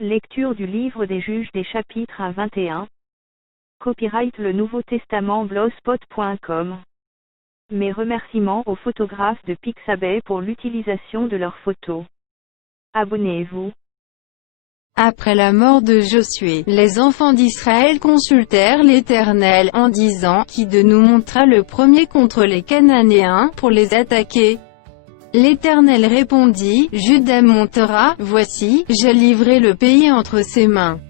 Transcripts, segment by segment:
Lecture du livre des Juges des chapitres 1 21. Copyright Le Nouveau Testament blogspot.com. Mes remerciements aux photographes de Pixabay pour l'utilisation de leurs photos. Abonnez-vous. Après la mort de Josué, les enfants d'Israël consultèrent l'Éternel en disant, Qui de nous montrera le premier contre les Cananéens, pour les attaquer? L'Éternel répondit, Juda montera, voici, j'ai livré le pays entre ses mains.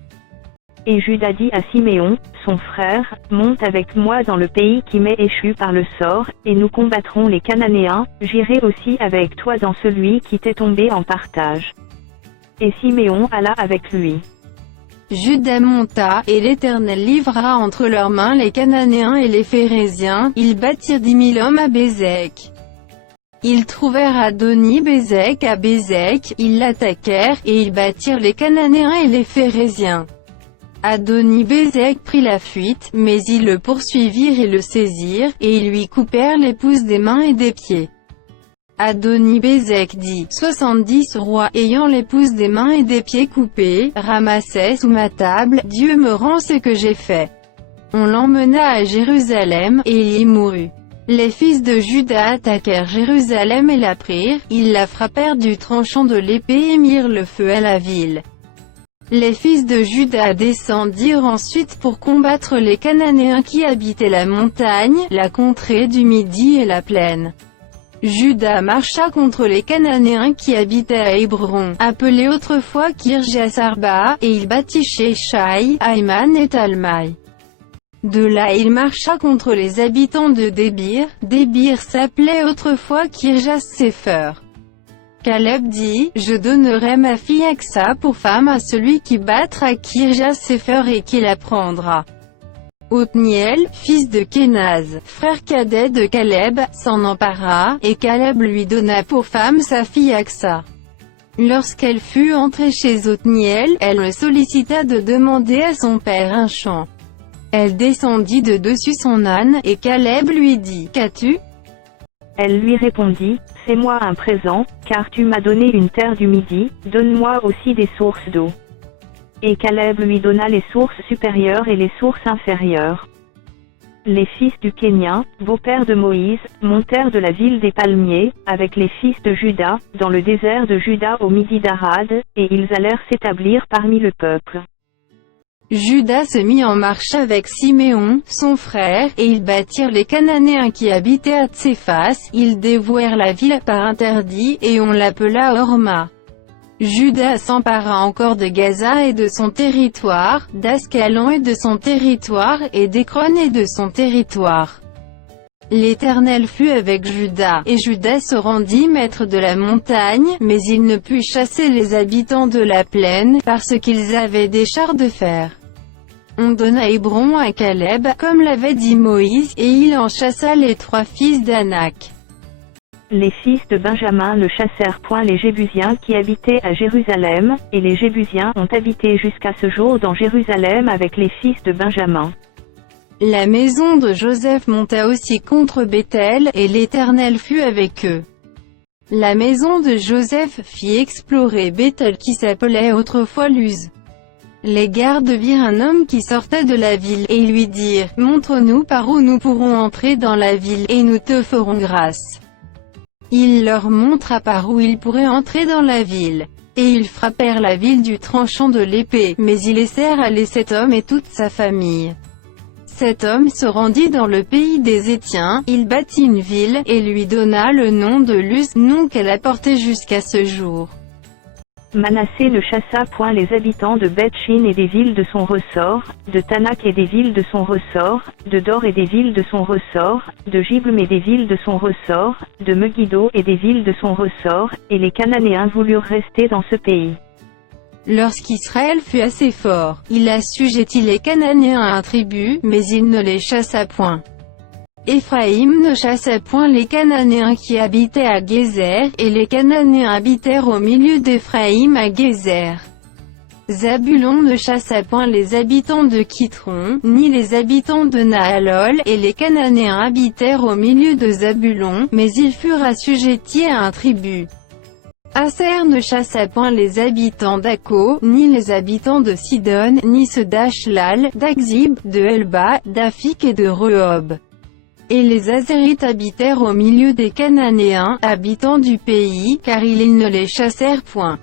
Et Juda dit à Siméon, son frère, monte avec moi dans le pays qui m'est échu par le sort, et nous combattrons les Cananéens, j'irai aussi avec toi dans celui qui t'est tombé en partage. Et Siméon alla avec lui. Juda monta, et l'Éternel livra entre leurs mains les Cananéens et les Phéréziens, ils battirent 10 000 hommes à Bézek. Ils trouvèrent Adoni-Bézek à Bézek, ils l'attaquèrent, et ils battirent les Cananéens et les Phéréziens. Adoni-Bézek prit la fuite, mais ils le poursuivirent et le saisirent, et ils lui coupèrent les pouces des mains et des pieds. Adoni-Bézek dit, 70 rois ayant les pouces des mains et des pieds coupés, ramassaient sous ma table, Dieu me rend ce que j'ai fait. On l'emmena à Jérusalem, et il y mourut. Les fils de Juda attaquèrent Jérusalem et la prirent, ils la frappèrent du tranchant de l'épée et mirent le feu à la ville. Les fils de Juda descendirent ensuite pour combattre les Cananéens qui habitaient la montagne, la contrée du Midi et la plaine. Juda marcha contre les Cananéens qui habitaient à Hébron, appelé autrefois Kirjasarba, et il battit Sheshai, Aïman et Talmaï. De là il marcha contre les habitants de Débir. Débir s'appelait autrefois Kirjas-Séfer. Caleb dit, je donnerai ma fille Aksa pour femme à celui qui battra Kirjas-Séfer et qui la prendra. Othniel, fils de Kénaz, frère cadet de Caleb, s'en empara, et Caleb lui donna pour femme sa fille Aksa. Lorsqu'elle fut entrée chez Othniel, elle le sollicita de demander à son père un champ. Elle descendit de dessus son âne, et Caleb lui dit, qu'as-tu? Elle lui répondit, fais-moi un présent, car tu m'as donné une terre du Midi, donne-moi aussi des sources d'eau. Et Caleb lui donna les sources supérieures et les sources inférieures. Les fils du Kénien, beau-père de Moïse, montèrent de la ville des palmiers, avec les fils de Juda, dans le désert de Juda au midi d'Arad, et ils allèrent s'établir parmi le peuple. Juda se mit en marche avec Siméon, son frère, et ils battirent les Cananéens qui habitaient à Tséphas, ils dévouèrent la ville par interdit, et on l'appela Horma. Juda s'empara encore de Gaza et de son territoire, d'Ascalon et de son territoire, et d'Écron et de son territoire. L'Éternel fut avec Juda, et Juda se rendit maître de la montagne, mais il ne put chasser les habitants de la plaine, parce qu'ils avaient des chars de fer. On donna Hébron à Caleb, comme l'avait dit Moïse, et il en chassa les 3 fils d'Anak. Les fils de Benjamin ne chassèrent point les Jébusiens qui habitaient à Jérusalem, et les Jébusiens ont habité jusqu'à ce jour dans Jérusalem avec les fils de Benjamin. La maison de Joseph monta aussi contre Béthel, et l'Éternel fut avec eux. La maison de Joseph fit explorer Béthel qui s'appelait autrefois Luz. Les gardes virent un homme qui sortait de la ville, et lui dirent, montre-nous par où nous pourrons entrer dans la ville, et nous te ferons grâce. Il leur montra par où ils pourraient entrer dans la ville. Et ils frappèrent la ville du tranchant de l'épée, mais ils laissèrent aller cet homme et toute sa famille. Cet homme se rendit dans le pays des Hétiens, il bâtit une ville, et lui donna le nom de Luz, nom qu'elle a porté jusqu'à ce jour. Manassé ne chassa point les habitants de Beth-Shin et des villes de son ressort, de Tanak et des villes de son ressort, de Dor et des villes de son ressort, de Giblem et des villes de son ressort, de Megiddo et des villes de son ressort, et les Cananéens voulurent rester dans ce pays. Lorsqu'Israël fut assez fort, il assujettit les Cananéens à un tribut, mais il ne les chassa point. Éphraïm ne chassa point les Cananéens qui habitaient à Gézer, et les Cananéens habitèrent au milieu d'Éphraïm à Gézer. Zabulon ne chassa point les habitants de Kitron, ni les habitants de Nahalol, et les Cananéens habitèrent au milieu de Zabulon, mais ils furent assujettis à un tribut. Aser ne chassa point les habitants d'Akko, ni les habitants de Sidon, ni ceux d'Ashlal, d'Akzib, de Elba, d'Afik et de Rehob. Et les Azérites habitèrent au milieu des Cananéens, habitants du pays, car ils ne les chassèrent point.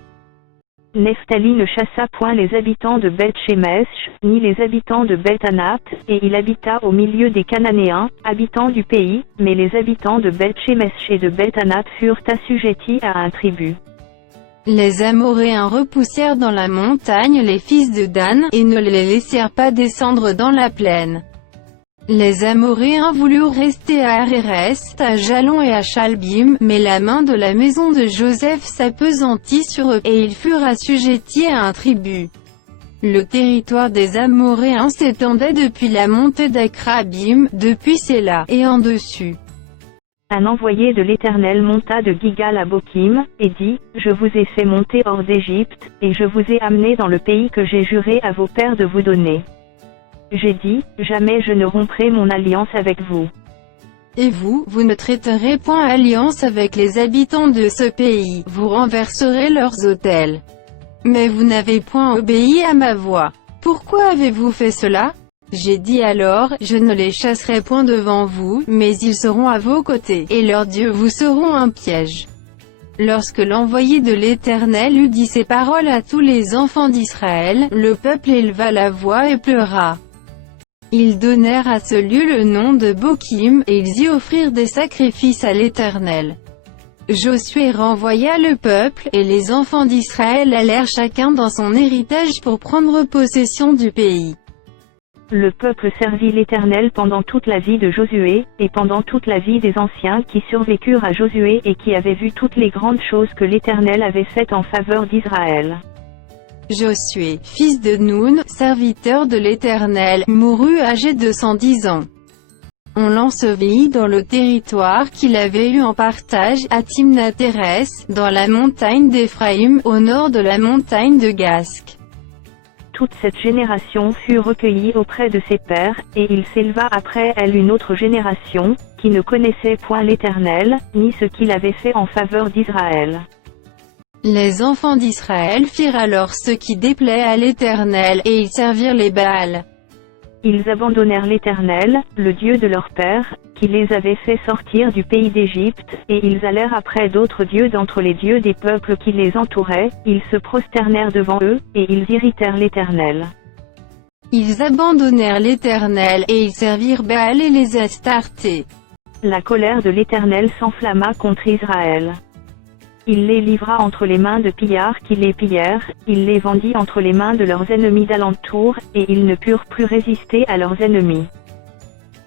Nephtali ne chassa point les habitants de Beth-Shemesh, ni les habitants de Beth-Anath, et il habita au milieu des Cananéens, habitants du pays, mais les habitants de Beth-Shemesh et de Beth-Anath furent assujettis à un tribut. Les Amoréens repoussèrent dans la montagne les fils de Dan, et ne les laissèrent pas descendre dans la plaine. Les Amoréens voulurent rester à Arérès, à Jalon et à Chalbim, mais la main de la maison de Joseph s'appesantit sur eux, et ils furent assujettis à un tribut. Le territoire des Amoréens s'étendait depuis la montée d'Akrabim, depuis Séla, et en dessus. Un envoyé de l'Éternel monta de Gigal à Bokim, et dit, je vous ai fait monter hors d'Égypte, et je vous ai amené dans le pays que j'ai juré à vos pères de vous donner. J'ai dit, jamais je ne romprai mon alliance avec vous. Et vous, vous ne traiterez point alliance avec les habitants de ce pays, vous renverserez leurs autels. Mais vous n'avez point obéi à ma voix. Pourquoi avez-vous fait cela? J'ai dit alors, je ne les chasserai point devant vous, mais ils seront à vos côtés, et leurs dieux vous seront un piège. Lorsque l'envoyé de l'Éternel eut dit ces paroles à tous les enfants d'Israël, le peuple éleva la voix et pleura. Ils donnèrent à ce lieu le nom de Bokim, et ils y offrirent des sacrifices à l'Éternel. Josué renvoya le peuple, et les enfants d'Israël allèrent chacun dans son héritage pour prendre possession du pays. Le peuple servit l'Éternel pendant toute la vie de Josué, et pendant toute la vie des anciens qui survécurent à Josué et qui avaient vu toutes les grandes choses que l'Éternel avait faites en faveur d'Israël. Josué, fils de Nun, serviteur de l'Éternel, mourut âgé de 110 ans. On l'ensevelit dans le territoire qu'il avait eu en partage, à Timnath-Hérès, dans la montagne d'Éphraïm, au nord de la montagne de Gasque. Toute cette génération fut recueillie auprès de ses pères, et il s'éleva après elle une autre génération, qui ne connaissait point l'Éternel, ni ce qu'il avait fait en faveur d'Israël. Les enfants d'Israël firent alors ce qui déplaît à l'Éternel, et ils servirent les Baals. Ils abandonnèrent l'Éternel, le Dieu de leur père, qui les avait fait sortir du pays d'Égypte, et ils allèrent après d'autres dieux d'entre les dieux des peuples qui les entouraient, ils se prosternèrent devant eux, et ils irritèrent l'Éternel. Ils abandonnèrent l'Éternel, et ils servirent Baal et les Astartés. La colère de l'Éternel s'enflamma contre Israël. Il les livra entre les mains de pillards qui les pillèrent, il les vendit entre les mains de leurs ennemis d'alentour, et ils ne purent plus résister à leurs ennemis.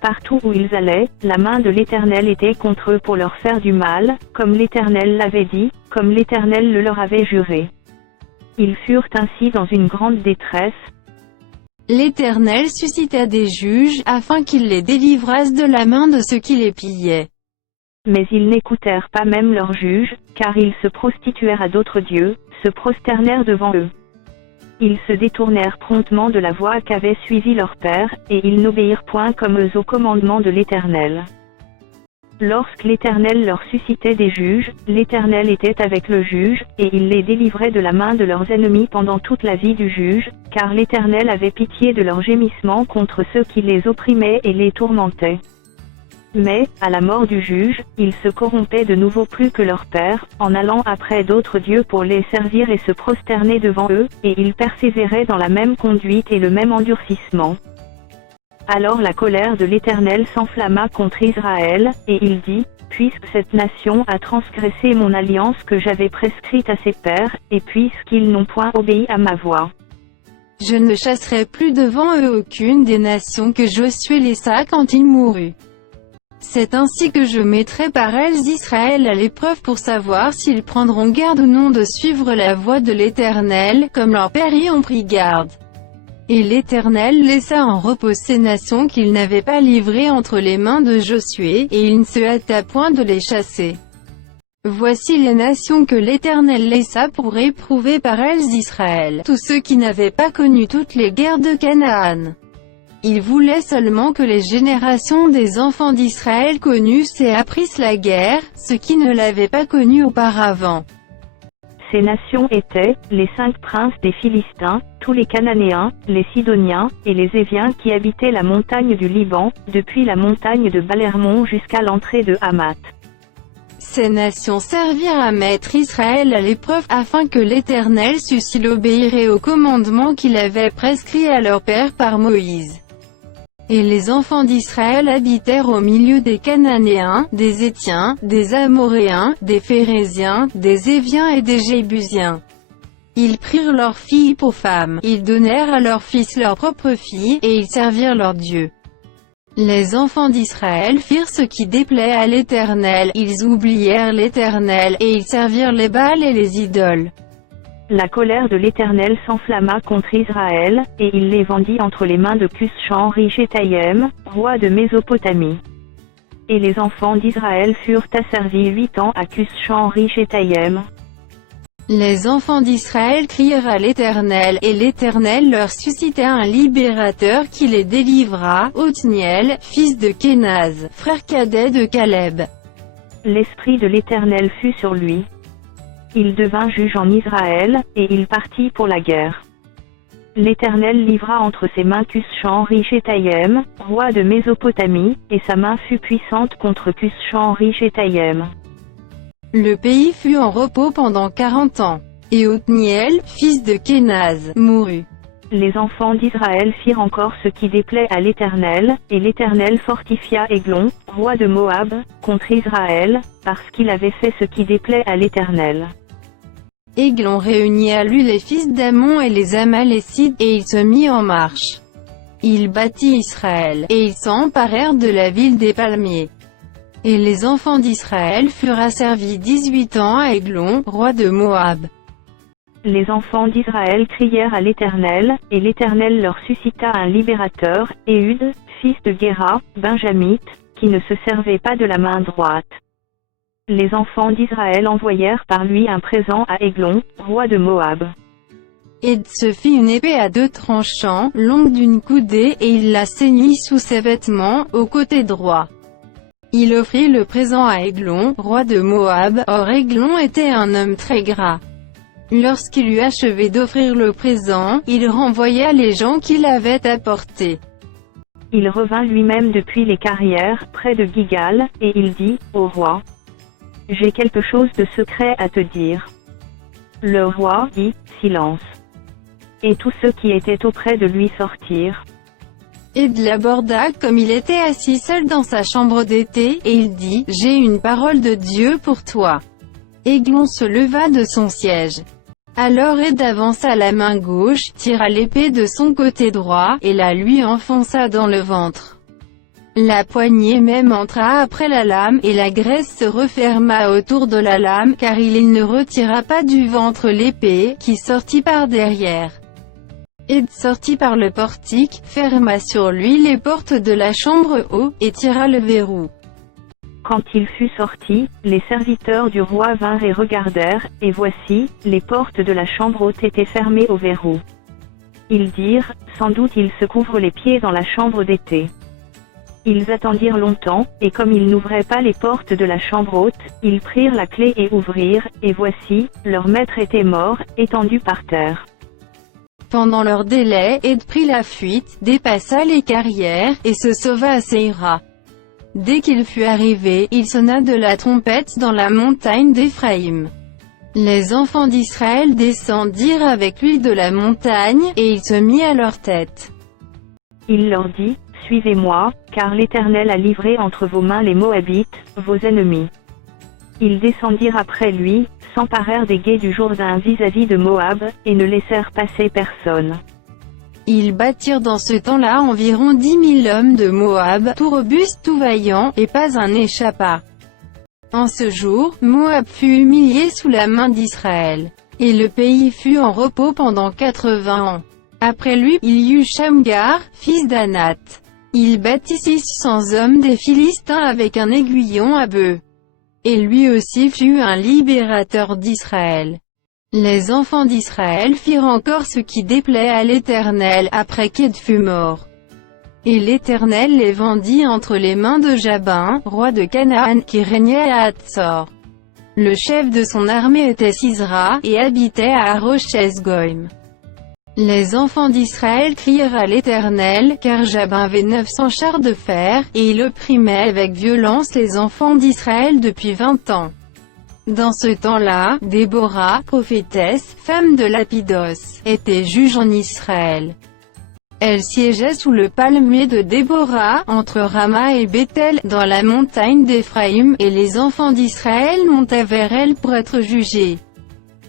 Partout où ils allaient, la main de l'Éternel était contre eux pour leur faire du mal, comme l'Éternel l'avait dit, comme l'Éternel le leur avait juré. Ils furent ainsi dans une grande détresse. L'Éternel suscita des juges, afin qu'ils les délivrassent de la main de ceux qui les pillaient. Mais ils n'écoutèrent pas même leurs juges, car ils se prostituèrent à d'autres dieux, se prosternèrent devant eux. Ils se détournèrent promptement de la voie qu'avaient suivie leur père, et ils n'obéirent point comme eux au commandement de l'Éternel. Lorsque l'Éternel leur suscitait des juges, l'Éternel était avec le juge, et il les délivrait de la main de leurs ennemis pendant toute la vie du juge, car l'Éternel avait pitié de leurs gémissements contre ceux qui les opprimaient et les tourmentaient. Mais, à la mort du juge, ils se corrompaient de nouveau plus que leur père, en allant après d'autres dieux pour les servir et se prosterner devant eux, et ils persévéraient dans la même conduite et le même endurcissement. Alors la colère de l'Éternel s'enflamma contre Israël, et il dit, puisque cette nation a transgressé mon alliance que j'avais prescrite à ses pères, et puisqu'ils n'ont point obéi à ma voix. Je ne chasserai plus devant eux aucune des nations que Josué laissa quand il mourut. C'est ainsi que je mettrai par elles Israël à l'épreuve pour savoir s'ils prendront garde ou non de suivre la voie de l'Éternel, comme leurs pères y ont pris garde. Et l'Éternel laissa en repos ces nations qu'il n'avait pas livrées entre les mains de Josué, et il ne se hâta point de les chasser. Voici les nations que l'Éternel laissa pour éprouver par elles Israël, tous ceux qui n'avaient pas connu toutes les guerres de Canaan. Il voulait seulement que les générations des enfants d'Israël connussent et apprissent la guerre, ceux qui ne l'avaient pas connue auparavant. Ces nations étaient, les 5 princes des Philistins, tous les Cananéens, les Sidoniens, et les Éviens qui habitaient la montagne du Liban, depuis la montagne de Baal-Hermon jusqu'à l'entrée de Hamath. Ces nations servirent à mettre Israël à l'épreuve, afin que l'Éternel sût s'il obéirait aux commandements qu'il avait prescrits à leur père par Moïse. Et les enfants d'Israël habitèrent au milieu des Cananéens, des Hétiens, des Amoréens, des Phéréziens, des Éviens et des Jébusiens. Ils prirent leurs filles pour femmes, ils donnèrent à leurs fils leurs propres filles, et ils servirent leurs dieux. Les enfants d'Israël firent ce qui déplaît à l'Éternel, ils oublièrent l'Éternel, et ils servirent les Baals et les idoles. La colère de l'Éternel s'enflamma contre Israël, et il les vendit entre les mains de Cushan-Rishethaïm, roi de Mésopotamie. Et les enfants d'Israël furent asservis 8 ans à Cushan-Rishethaïm. Les enfants d'Israël crièrent à l'Éternel, et l'Éternel leur suscita un libérateur qui les délivra, Othniel, fils de Kénaz, frère cadet de Caleb. L'esprit de l'Éternel fut sur lui. Il devint juge en Israël, et il partit pour la guerre. L'Éternel livra entre ses mains Cushan-Rishethaïm, roi de Mésopotamie, et sa main fut puissante contre Cushan-Rishethaïm. Le pays fut en repos pendant 40 ans. Et Othniel, fils de Kénaz, mourut. Les enfants d'Israël firent encore ce qui déplaît à l'Éternel, et l'Éternel fortifia Églon, roi de Moab, contre Israël, parce qu'il avait fait ce qui déplaît à l'Éternel. Églon réunit à lui les fils d'Ammon et les Amalécites, et il se mit en marche. Il battit Israël, et ils s'emparèrent de la ville des palmiers. Et les enfants d'Israël furent asservis 18 ans à Églon, roi de Moab. Les enfants d'Israël crièrent à l'Éternel, et l'Éternel leur suscita un libérateur, Éhud, fils de Guéra, benjamite, qui ne se servait pas de la main droite. Les enfants d'Israël envoyèrent par lui un présent à Églon, roi de Moab. Éd se fit une épée à 2 tranchants, longue d'une coudée, et il la ceignit sous ses vêtements, au côté droit. Il offrit le présent à Églon, roi de Moab, or Églon était un homme très gras. Lorsqu'il eut achevé d'offrir le présent, il renvoya les gens qui l'avaient apporté. Il revint lui-même depuis les carrières, près de Gigal, et il dit, au roi, « J'ai quelque chose de secret à te dire. » Le roi dit, « Silence. » Et tous ceux qui étaient auprès de lui sortirent. Éd l'aborda comme il était assis seul dans sa chambre d'été, et il dit, « J'ai une parole de Dieu pour toi. » Églon se leva de son siège. Alors Éd avança la main gauche, tira l'épée de son côté droit, et la lui enfonça dans le ventre. La poignée même entra après la lame, et la graisse se referma autour de la lame, car il ne retira pas du ventre l'épée, qui sortit par derrière. Éd sortit par le portique, ferma sur lui les portes de la chambre haute, et tira le verrou. Quand il fut sorti, les serviteurs du roi vinrent et regardèrent, et voici, les portes de la chambre haute étaient fermées au verrou. Ils dirent, sans doute il se couvre les pieds dans la chambre d'été. Ils attendirent longtemps, et comme ils n'ouvraient pas les portes de la chambre haute, ils prirent la clé et ouvrirent, et voici, leur maître était mort, étendu par terre. Pendant leur délai, Éd prit la fuite, dépassa les carrières, et se sauva à Séira. Dès qu'il fut arrivé, il sonna de la trompette dans la montagne d'Éphraïm. Les enfants d'Israël descendirent avec lui de la montagne, et il se mit à leur tête. Il leur dit, « Suivez-moi, car l'Éternel a livré entre vos mains les Moabites, vos ennemis. » Ils descendirent après lui, s'emparèrent des gués du Jourdain vis-à-vis de Moab, et ne laissèrent passer personne. Ils battirent dans ce temps-là environ 10 000 hommes de Moab, tout robustes, tout vaillants, et pas un n'échappa. En ce jour, Moab fut humilié sous la main d'Israël. Et le pays fut en repos pendant 80 ans. Après lui, il y eut Shamgar, fils d'Anath. Il battit 600 hommes des Philistins avec un aiguillon à bœuf. Et lui aussi fut un libérateur d'Israël. Les enfants d'Israël firent encore ce qui déplaît à l'Éternel, après qu'Éd fut mort. Et l'Éternel les vendit entre les mains de Jabin, roi de Canaan, qui régnait à Hatzor. Le chef de son armée était Sisra, et habitait à Harosheth-Goïm. Les enfants d'Israël crièrent à l'Éternel, car Jabin avait 900 chars de fer, et il opprimait avec violence les enfants d'Israël depuis 20 ans. Dans ce temps-là, Déborah, prophétesse, femme de Lapidos, était juge en Israël. Elle siégeait sous le palmier de Déborah, entre Rama et Bethel, dans la montagne d'Éphraïm, et les enfants d'Israël montaient vers elle pour être jugés.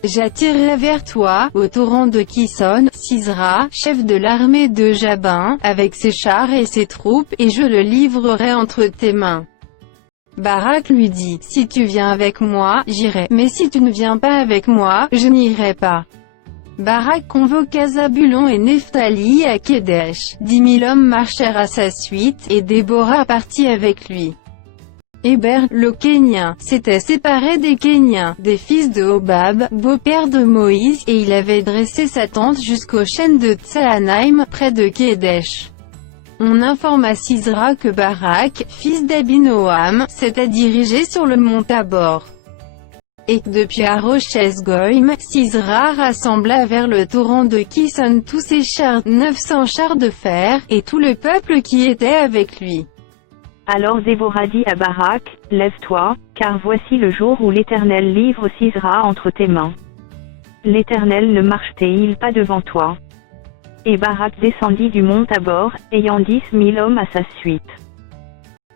J'attirerai vers toi, au torrent de Kison, Sisra, chef de l'armée de Jabin, avec ses chars et ses troupes, et je le livrerai entre tes mains. Barak lui dit, si tu viens avec moi, j'irai, mais si tu ne viens pas avec moi, je n'irai pas. Barak convoqua Zabulon et Nephtali à Kédesh. 10 000 hommes marchèrent à sa suite, et Déborah partit avec lui. Héber, le Kénien, s'était séparé des Kéniens, des fils de Hobab, beau-père de Moïse, et il avait dressé sa tente jusqu'aux chênes de Tsahanaïm, près de Kédesh. On informa Sisra que Barak, fils d'Abinoam, s'était dirigé sur le mont Tabor. Et que depuis Harosheth-Goïm, Sisra rassembla vers le torrent de Kison tous ses chars, 900 chars de fer, et tout le peuple qui était avec lui. Alors Déborah dit à Barak, lève-toi, car voici le jour où l'Éternel livre Sisra entre tes mains. L'Éternel ne marche-t-il pas devant toi? Et Barak descendit du mont Tabor, ayant 10 000 hommes à sa suite.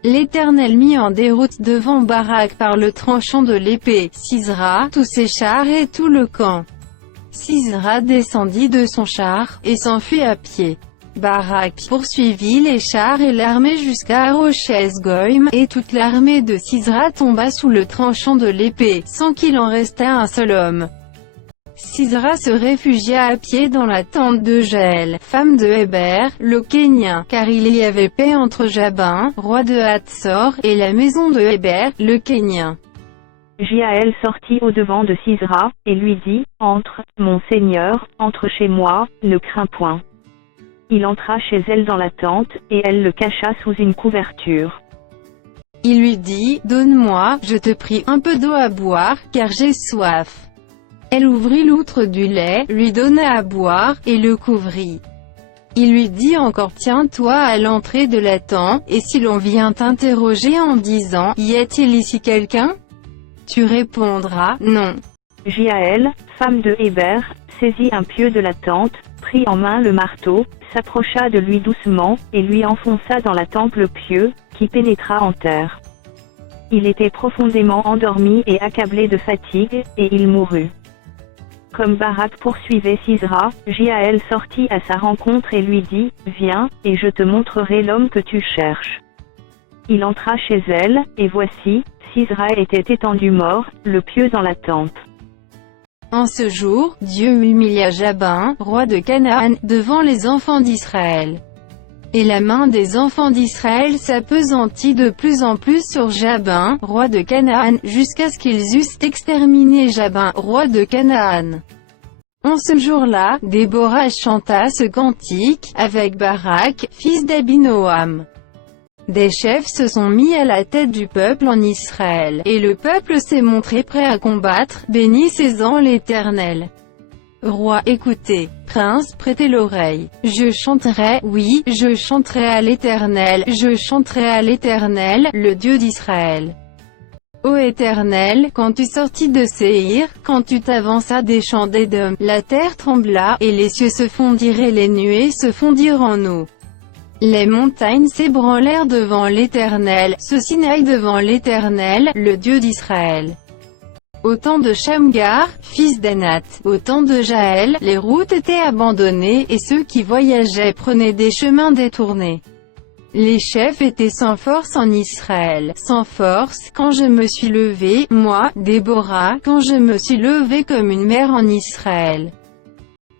L'Éternel mit en déroute devant Barak par le tranchant de l'épée, Sisra, tous ses chars et tout le camp. Sisra descendit de son char, et s'enfuit à pied. Barak poursuivit les chars et l'armée jusqu'à Harosheth-Goïm, et toute l'armée de Sisra tomba sous le tranchant de l'épée, sans qu'il en restât un seul homme. Sisra se réfugia à pied dans la tente de Jaël, femme de Héber, le Kénien, car il y avait paix entre Jabin, roi de Hatzor, et la maison de Héber, le Kénien. Jaël sortit au-devant de Sisra, et lui dit, entre, mon seigneur, entre chez moi, ne crains point. Il entra chez elle dans la tente, et elle le cacha sous une couverture. Il lui dit, donne-moi, je te prie, un peu d'eau à boire, car j'ai soif. Elle ouvrit l'outre du lait, lui donna à boire, et le couvrit. Il lui dit encore tiens-toi à l'entrée de la tente, et si l'on vient t'interroger en disant, y a-t-il ici quelqu'un? Tu répondras, non. Jaël, femme de Héber, saisit un pieu de la tente, prit en main le marteau, s'approcha de lui doucement, et lui enfonça dans la tempe le pieu, qui pénétra en terre. Il était profondément endormi et accablé de fatigue, et il mourut. Comme Barak poursuivait Sisra, Jaël sortit à sa rencontre et lui dit, viens, et je te montrerai l'homme que tu cherches. Il entra chez elle, et voici, Sisra était étendu mort, le pieu dans la tente. En ce jour, Dieu humilia Jabin, roi de Canaan, devant les enfants d'Israël. Et la main des enfants d'Israël s'appesantit de plus en plus sur Jabin, roi de Canaan, jusqu'à ce qu'ils eussent exterminé Jabin, roi de Canaan. En ce jour-là, Déborah chanta ce cantique, avec Barak, fils d'Abinoam. Des chefs se sont mis à la tête du peuple en Israël, et le peuple s'est montré prêt à combattre, bénissez-en l'Éternel. Roi, écoutez. Prince, prêtez l'oreille. Je chanterai, oui, je chanterai à l'Éternel, je chanterai à l'Éternel, le Dieu d'Israël. Ô Éternel, quand tu sortis de Séhir, quand tu t'avanças des champs d'Édom, la terre trembla, et les cieux se fondirent et les nuées se fondirent en eau. Les montagnes s'ébranlèrent devant l'Éternel, ce Sinaï devant l'Éternel, le Dieu d'Israël. Au temps de Shamgar, fils d'Anat, au temps de Jaël, les routes étaient abandonnées, et ceux qui voyageaient prenaient des chemins détournés. Les chefs étaient sans force en Israël, sans force, quand je me suis levée, moi, Déborah, quand je me suis levée comme une mère en Israël.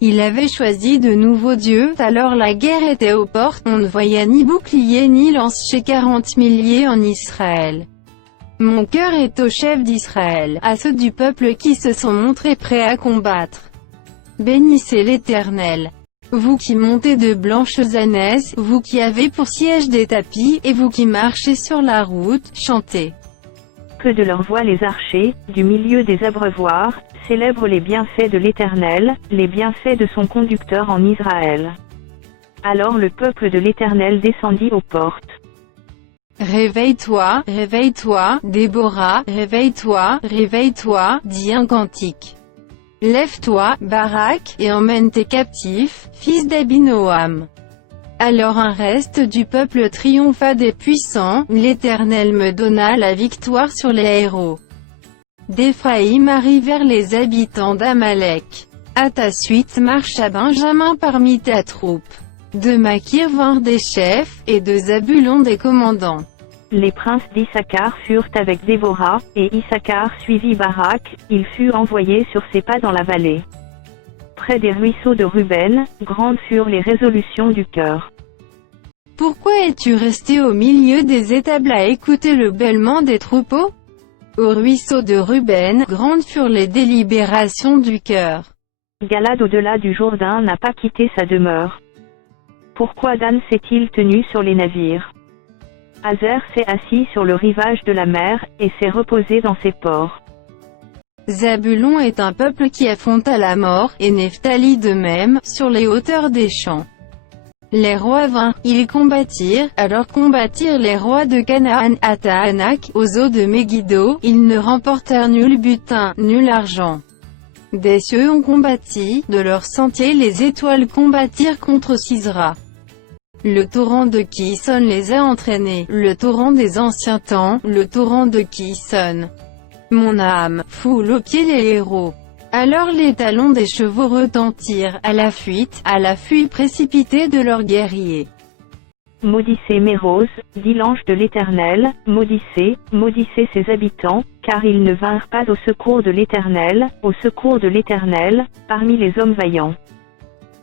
Il avait choisi de nouveaux dieux, alors la guerre était aux portes, on ne voyait ni bouclier ni lance chez 40 milliers en Israël. Mon cœur est aux chefs d'Israël, à ceux du peuple qui se sont montrés prêts à combattre. Bénissez l'Éternel. Vous qui montez de blanches ânesses, vous qui avez pour siège des tapis, et vous qui marchez sur la route, chantez. Que de leur voix les archers, du milieu des abreuvoirs, célèbrent les bienfaits de l'Éternel, les bienfaits de son conducteur en Israël. Alors le peuple de l'Éternel descendit aux portes. Réveille-toi, réveille-toi, Déborah, réveille-toi, réveille-toi, dit un cantique. Lève-toi, Barak, et emmène tes captifs, fils d'Abinoam. Alors un reste du peuple triompha des puissants, l'Éternel me donna la victoire sur les héros. D'Éphraïm arrivèrent les habitants d'Amalek. À ta suite marcha Benjamin parmi ta troupe. De Makir vinrent des chefs, et de Zabulon des commandants. Les princes d'Issachar furent avec Déborah, et Issachar suivit Barak, il fut envoyé sur ses pas dans la vallée. Près des ruisseaux de Ruben, grandes furent les résolutions du cœur. Pourquoi es-tu resté au milieu des étables à écouter le bêlement des troupeaux? Au ruisseau de Ruben, grandes furent les délibérations du cœur. Galad au-delà du Jourdain n'a pas quitté sa demeure. Pourquoi Dan s'est-il tenu sur les navires? Hazer s'est assis sur le rivage de la mer, et s'est reposé dans ses ports. Zabulon est un peuple qui affronta la mort, et Nephtali de même, sur les hauteurs des champs. Les rois vinrent, ils combattirent, alors combattirent les rois de Canaan, à Tahanak, aux eaux de Megiddo, ils ne remportèrent nul butin, nul argent. Des cieux ont combattu, de leur sentier les étoiles combattirent contre Sisra. Le torrent de Kison les a entraînés, le torrent des anciens temps, le torrent de Kison. Mon âme foule aux pieds les héros. Alors les talons des chevaux retentirent, à la fuite précipitée de leurs guerriers. Maudissez Méroz, dit l'ange de l'Éternel, maudissez, maudissez ses habitants, car ils ne vinrent pas au secours de l'Éternel, parmi les hommes vaillants.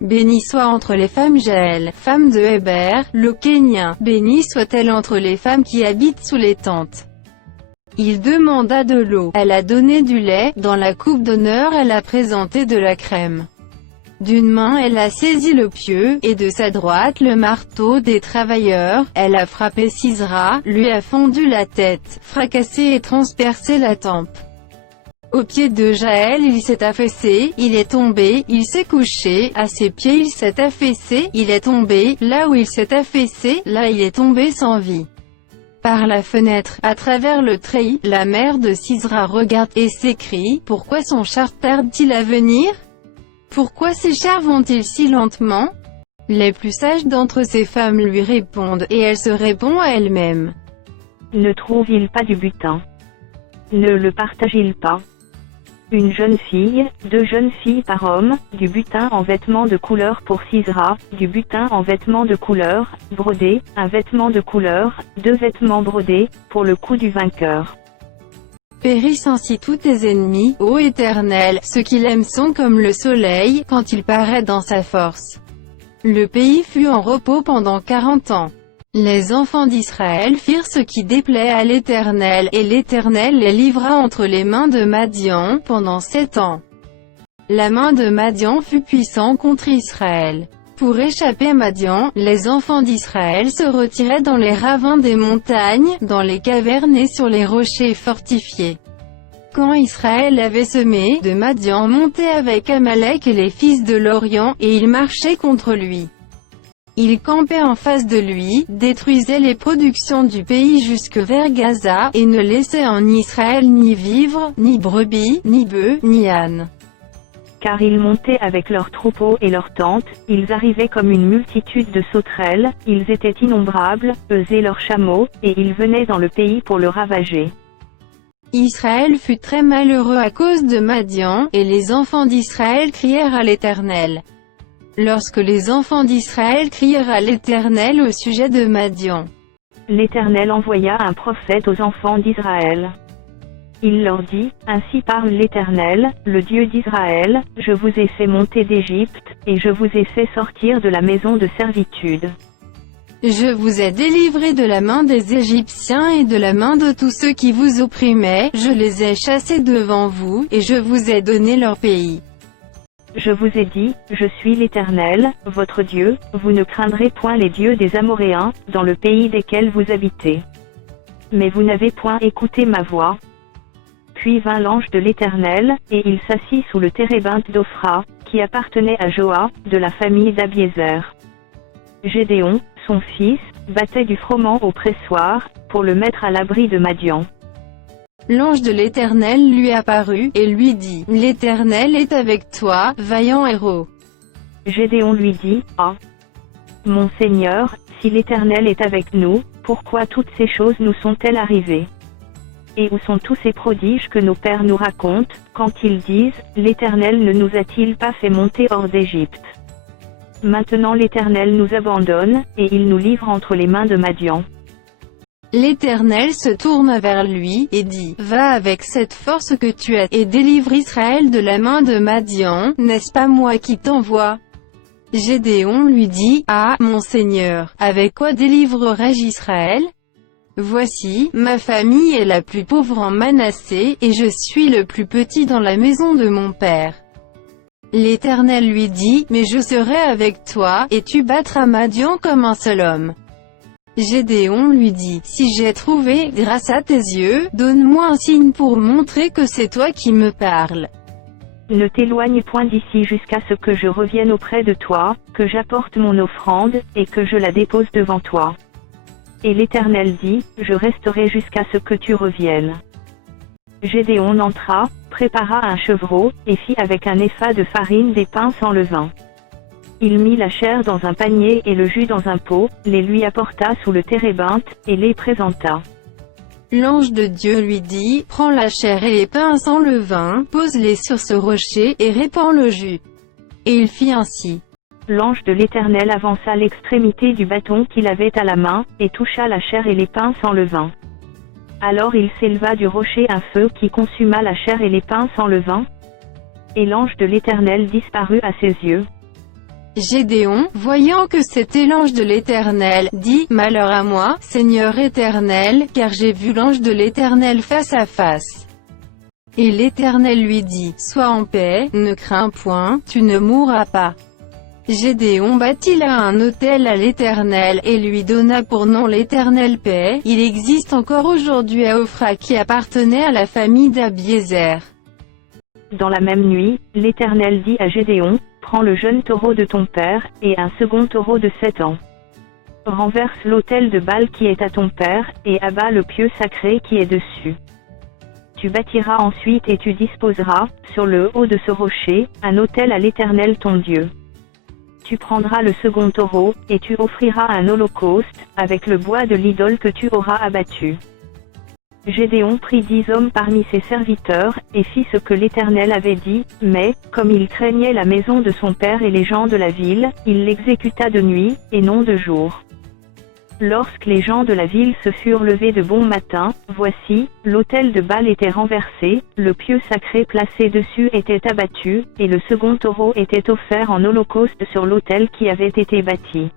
Béni soit entre les femmes Jaël, femme de Héber, le Kénien, béni soit-elle entre les femmes qui habitent sous les tentes. Il demanda de l'eau, elle a donné du lait, dans la coupe d'honneur elle a présenté de la crème. D'une main elle a saisi le pieu, et de sa droite le marteau des travailleurs, elle a frappé Sisra, lui a fendu la tête, fracassé et transpercé la tempe. Au pied de Jaël il s'est affaissé, il est tombé, il s'est couché, à ses pieds il s'est affaissé, il est tombé, là où il s'est affaissé, là il est tombé sans vie. Par la fenêtre, à travers le treillis, la mère de Sisra regarde, et s'écrie, pourquoi son char tarde-t-il à venir? Pourquoi ces chars vont-ils si lentement? Les plus sages d'entre ces femmes lui répondent, et elle se répond à elle-même. Ne trouve-t-il pas du butin? Ne le partage-t-il pas? Une jeune fille, 2 jeunes filles par homme, du butin en vêtements de couleur pour Sisra, du butin en vêtements de couleur, brodé, un vêtement de couleur, 2 vêtements brodés, pour le cou du vainqueur. Périssent ainsi tous tes ennemis, ô Éternel, ceux qui l'aiment sont comme le soleil, quand il paraît dans sa force. Le pays fut en repos pendant 40 ans. Les enfants d'Israël firent ce qui déplaît à l'Éternel, et l'Éternel les livra entre les mains de Madian, pendant 7 ans. La main de Madian fut puissante contre Israël. Pour échapper à Madian, les enfants d'Israël se retiraient dans les ravins des montagnes, dans les cavernes et sur les rochers fortifiés. Quand Israël avait semé, de Madian montait avec Amalek et les fils de l'Orient, et ils marchaient contre lui. Ils campaient en face de lui, détruisaient les productions du pays jusque vers Gaza, et ne laissaient en Israël ni vivres, ni brebis, ni bœufs, ni ânes. Car ils montaient avec leurs troupeaux et leurs tentes, ils arrivaient comme une multitude de sauterelles, ils étaient innombrables, eux et leurs chameaux, et ils venaient dans le pays pour le ravager. Israël fut très malheureux à cause de Madian, et les enfants d'Israël crièrent à l'Éternel. Lorsque les enfants d'Israël crièrent à l'Éternel au sujet de Madian, l'Éternel envoya un prophète aux enfants d'Israël. Il leur dit, ainsi parle l'Éternel, le Dieu d'Israël, je vous ai fait monter d'Égypte, et je vous ai fait sortir de la maison de servitude. Je vous ai délivré de la main des Égyptiens et de la main de tous ceux qui vous opprimaient, je les ai chassés devant vous, et je vous ai donné leur pays. Je vous ai dit, je suis l'Éternel, votre Dieu, vous ne craindrez point les dieux des Amoréens, dans le pays desquels vous habitez. Mais vous n'avez point écouté ma voix, Puis vint l'ange de l'Éternel, et il s'assit sous le térébinthe d'Ophra, qui appartenait à Joas, de la famille d'Abiézer. Gédéon, son fils, battait du froment au pressoir, pour le mettre à l'abri de Madian. L'ange de l'Éternel lui apparut, et lui dit, « L'Éternel est avec toi, vaillant héros. » Gédéon lui dit, « Ah! Mon Seigneur, si l'Éternel est avec nous, pourquoi toutes ces choses nous sont-elles arrivées? Et où sont tous ces prodiges que nos pères nous racontent, quand ils disent, l'Éternel ne nous a-t-il pas fait monter hors d'Égypte? Maintenant l'Éternel nous abandonne, et il nous livre entre les mains de Madian. » L'Éternel se tourna vers lui, et dit, « Va avec cette force que tu as, et délivre Israël de la main de Madian, n'est-ce pas moi qui t'envoie? » Gédéon lui dit, « Ah, mon Seigneur, avec quoi délivrerai-je Israël? Voici, ma famille est la plus pauvre en Manassé, et je suis le plus petit dans la maison de mon père. » L'Éternel lui dit, « Mais je serai avec toi, et tu battras Madian comme un seul homme. » Gédéon lui dit, « Si j'ai trouvé grâce à tes yeux, donne-moi un signe pour montrer que c'est toi qui me parles. Ne t'éloigne point d'ici jusqu'à ce que je revienne auprès de toi, que j'apporte mon offrande, et que je la dépose devant toi. » Et l'Éternel dit, « Je resterai jusqu'à ce que tu reviennes. » Gédéon entra, prépara un chevreau, et fit avec un épha de farine des pains sans levain. Il mit la chair dans un panier et le jus dans un pot, les lui apporta sous le térébinthe, et les présenta. L'ange de Dieu lui dit, « Prends la chair et les pains sans levain, pose-les sur ce rocher, et répands le jus. » Et il fit ainsi. L'ange de l'Éternel avança l'extrémité du bâton qu'il avait à la main, et toucha la chair et les pains sans levain. Alors il s'éleva du rocher un feu qui consuma la chair et les pains sans levain. Et l'ange de l'Éternel disparut à ses yeux. Gédéon, voyant que c'était l'ange de l'Éternel, dit, « Malheur à moi, Seigneur Éternel, car j'ai vu l'ange de l'Éternel face à face. » Et l'Éternel lui dit, « Sois en paix, ne crains point, tu ne mourras pas. » Gédéon bâtit là un autel à l'Éternel, et lui donna pour nom l'Éternel paix. Il existe encore aujourd'hui à Ophra qui appartenait à la famille d'Abiézer. Dans la même nuit, l'Éternel dit à Gédéon, « Prends le jeune taureau de ton père, et un second taureau de 7 ans. Renverse l'autel de Baal qui est à ton père, et abat le pieu sacré qui est dessus. Tu bâtiras ensuite et tu disposeras, sur le haut de ce rocher, un autel à l'Éternel ton Dieu. Tu prendras le second taureau, et tu offriras un holocauste, avec le bois de l'idole que tu auras abattu. » Gédéon prit 10 hommes parmi ses serviteurs, et fit ce que l'Éternel avait dit, mais, comme il craignait la maison de son père et les gens de la ville, il l'exécuta de nuit, et non de jour. Lorsque les gens de la ville se furent levés de bon matin, voici, l'autel de Baal était renversé, le pieu sacré placé dessus était abattu, et le second taureau était offert en holocauste sur l'autel qui avait été bâti.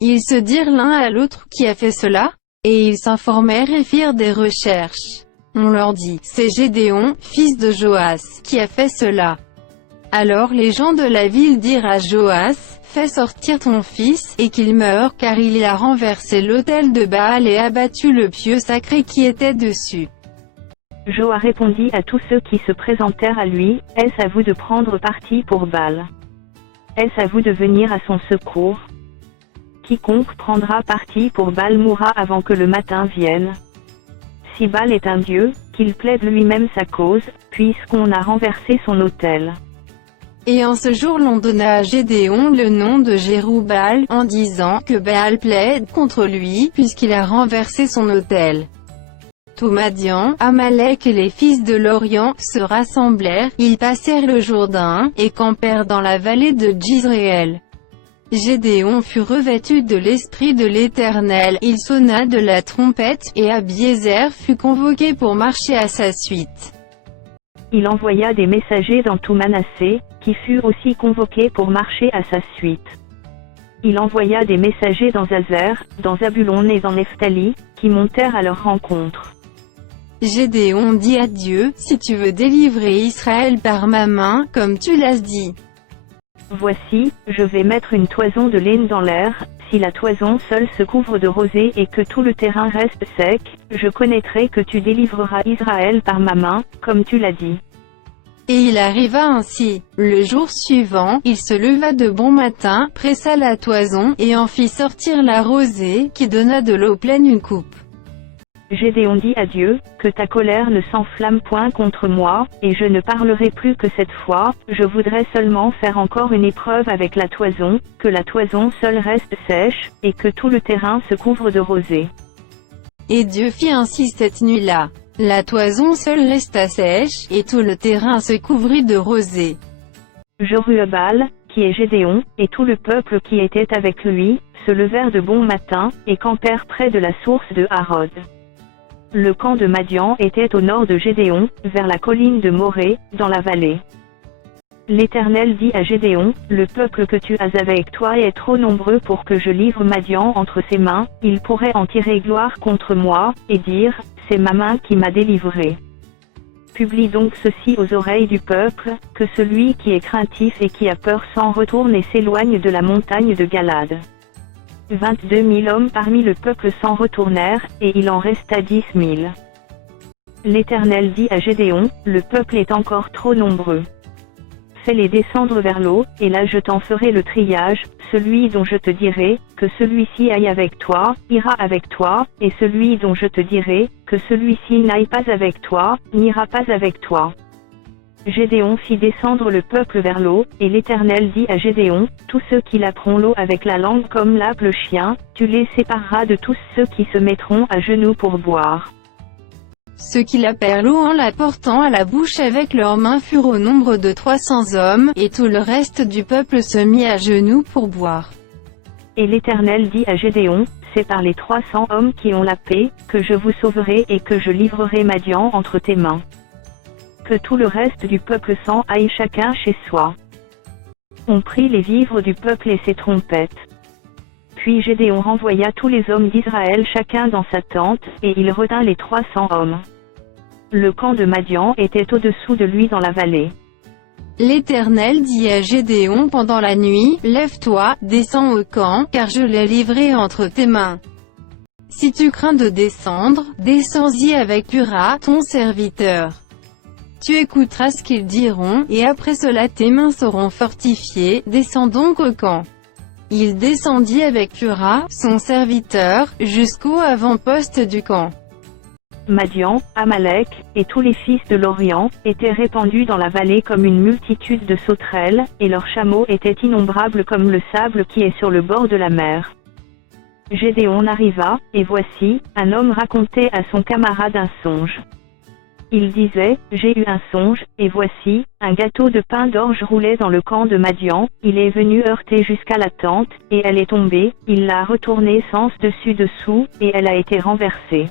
Ils se dirent l'un à l'autre, qui a fait cela? Et ils s'informèrent et firent des recherches. On leur dit, c'est Gédéon, fils de Joas, qui a fait cela. Alors les gens de la ville dirent à Joas, fais sortir ton fils, et qu'il meure, car il a renversé l'autel de Baal et abattu le pieu sacré qui était dessus. Joas répondit à tous ceux qui se présentèrent à lui, est-ce à vous de prendre parti pour Baal? Est-ce à vous de venir à son secours? Quiconque prendra parti pour Baal mourra avant que le matin vienne. Si Baal est un dieu, qu'il plaide lui-même sa cause, puisqu'on a renversé son autel. Et en ce jour l'on donna à Gédéon le nom de Jérubbaal, en disant que Baal plaide contre lui, puisqu'il a renversé son autel. Tout Madian, Amalek et les fils de l'Orient se rassemblèrent, ils passèrent le Jourdain, et campèrent dans la vallée de Jizréel. Gédéon fut revêtu de l'Esprit de l'Éternel, il sonna de la trompette, et Abiézer fut convoqué pour marcher à sa suite. Il envoya des messagers dans tout Manassé, qui furent aussi convoqués pour marcher à sa suite. Il envoya des messagers dans Azer, dans Zabulon et dans Nephtali, qui montèrent à leur rencontre. Gédéon dit à Dieu, si tu veux délivrer Israël par ma main, comme tu l'as dit. Voici, je vais mettre une toison de laine dans l'air, si la toison seule se couvre de rosée et que tout le terrain reste sec, je connaîtrai que tu délivreras Israël par ma main, comme tu l'as dit. Et il arriva ainsi. Le jour suivant, il se leva de bon matin, pressa la toison, et en fit sortir la rosée, qui donna de l'eau pleine une coupe. Gédéon dit à Dieu, que ta colère ne s'enflamme point contre moi, et je ne parlerai plus que cette fois, je voudrais seulement faire encore une épreuve avec la toison, que la toison seule reste sèche, et que tout le terrain se couvre de rosée. Et Dieu fit ainsi cette nuit-là. La toison seule resta sèche, et tout le terrain se couvrit de rosée. Jorubal, qui est Gédéon, et tout le peuple qui était avec lui, se levèrent de bon matin, et campèrent près de la source de Harod. Le camp de Madian était au nord de Gédéon, vers la colline de Morée, dans la vallée. L'Éternel dit à Gédéon, le peuple que tu as avec toi est trop nombreux pour que je livre Madian entre ses mains, il pourrait en tirer gloire contre moi, et dire, c'est ma main qui m'a délivré. Publie donc ceci aux oreilles du peuple, que celui qui est craintif et qui a peur s'en retourne et s'éloigne de la montagne de Galad. 22 000 hommes parmi le peuple s'en retournèrent, et il en resta 10 000. L'Éternel dit à Gédéon, le peuple est encore trop nombreux. Fais-les descendre vers l'eau, et là je t'en ferai le triage, celui dont je te dirai, que celui-ci aille avec toi, ira avec toi, et celui dont je te dirai, que celui-ci n'aille pas avec toi, n'ira pas avec toi. Gédéon fit descendre le peuple vers l'eau, et l'Éternel dit à Gédéon, tous ceux qui laperont l'eau avec la langue comme lappe le chien, tu les sépareras de tous ceux qui se mettront à genoux pour boire. Ceux qui lapèrent l'eau en la portant à la bouche avec leurs mains furent au nombre de 300 hommes, et tout le reste du peuple se mit à genoux pour boire. Et l'Éternel dit à Gédéon, c'est par les 300 hommes qui ont la paix, que je vous sauverai et que je livrerai Madian entre tes mains. Que tout le reste du peuple s'en aille chacun chez soi. On prit les vivres du peuple et ses trompettes. Puis Gédéon renvoya tous les hommes d'Israël chacun dans sa tente, et il retint les 300 hommes. Le camp de Madian était au-dessous de lui dans la vallée. L'Éternel dit à Gédéon pendant la nuit, lève-toi, descends au camp, car je l'ai livré entre tes mains. Si tu crains de descendre, descends-y avec Pura, ton serviteur. Tu écouteras ce qu'ils diront, et après cela tes mains seront fortifiées, descends donc au camp. Il descendit avec Pura, son serviteur, jusqu'au avant-poste du camp. Madian, Amalek, et tous les fils de l'Orient, étaient répandus dans la vallée comme une multitude de sauterelles, et leurs chameaux étaient innombrables comme le sable qui est sur le bord de la mer. Gédéon arriva, et voici, un homme racontait à son camarade un songe. Il disait, j'ai eu un songe, et voici, un gâteau de pain d'orge roulait dans le camp de Madian, il est venu heurter jusqu'à la tente, et elle est tombée, il l'a retournée sens dessus-dessous, et elle a été renversée.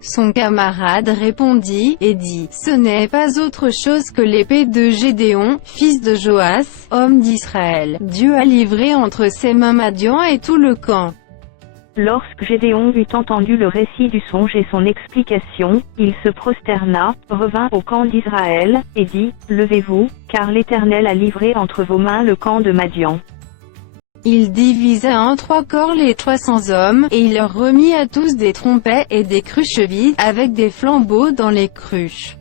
Son camarade répondit, et dit, ce n'est pas autre chose que l'épée de Gédéon, fils de Joas, homme d'Israël. Dieu a livré entre ses mains Madian et tout le camp. Lorsque Gédéon eut entendu le récit du songe et son explication, il se prosterna, revint au camp d'Israël, et dit, levez-vous, car l'Éternel a livré entre vos mains le camp de Madian. Il divisa en 3 corps les 300 hommes, et il leur remit à tous des trompettes et des cruches vides, avec des flambeaux dans les cruches.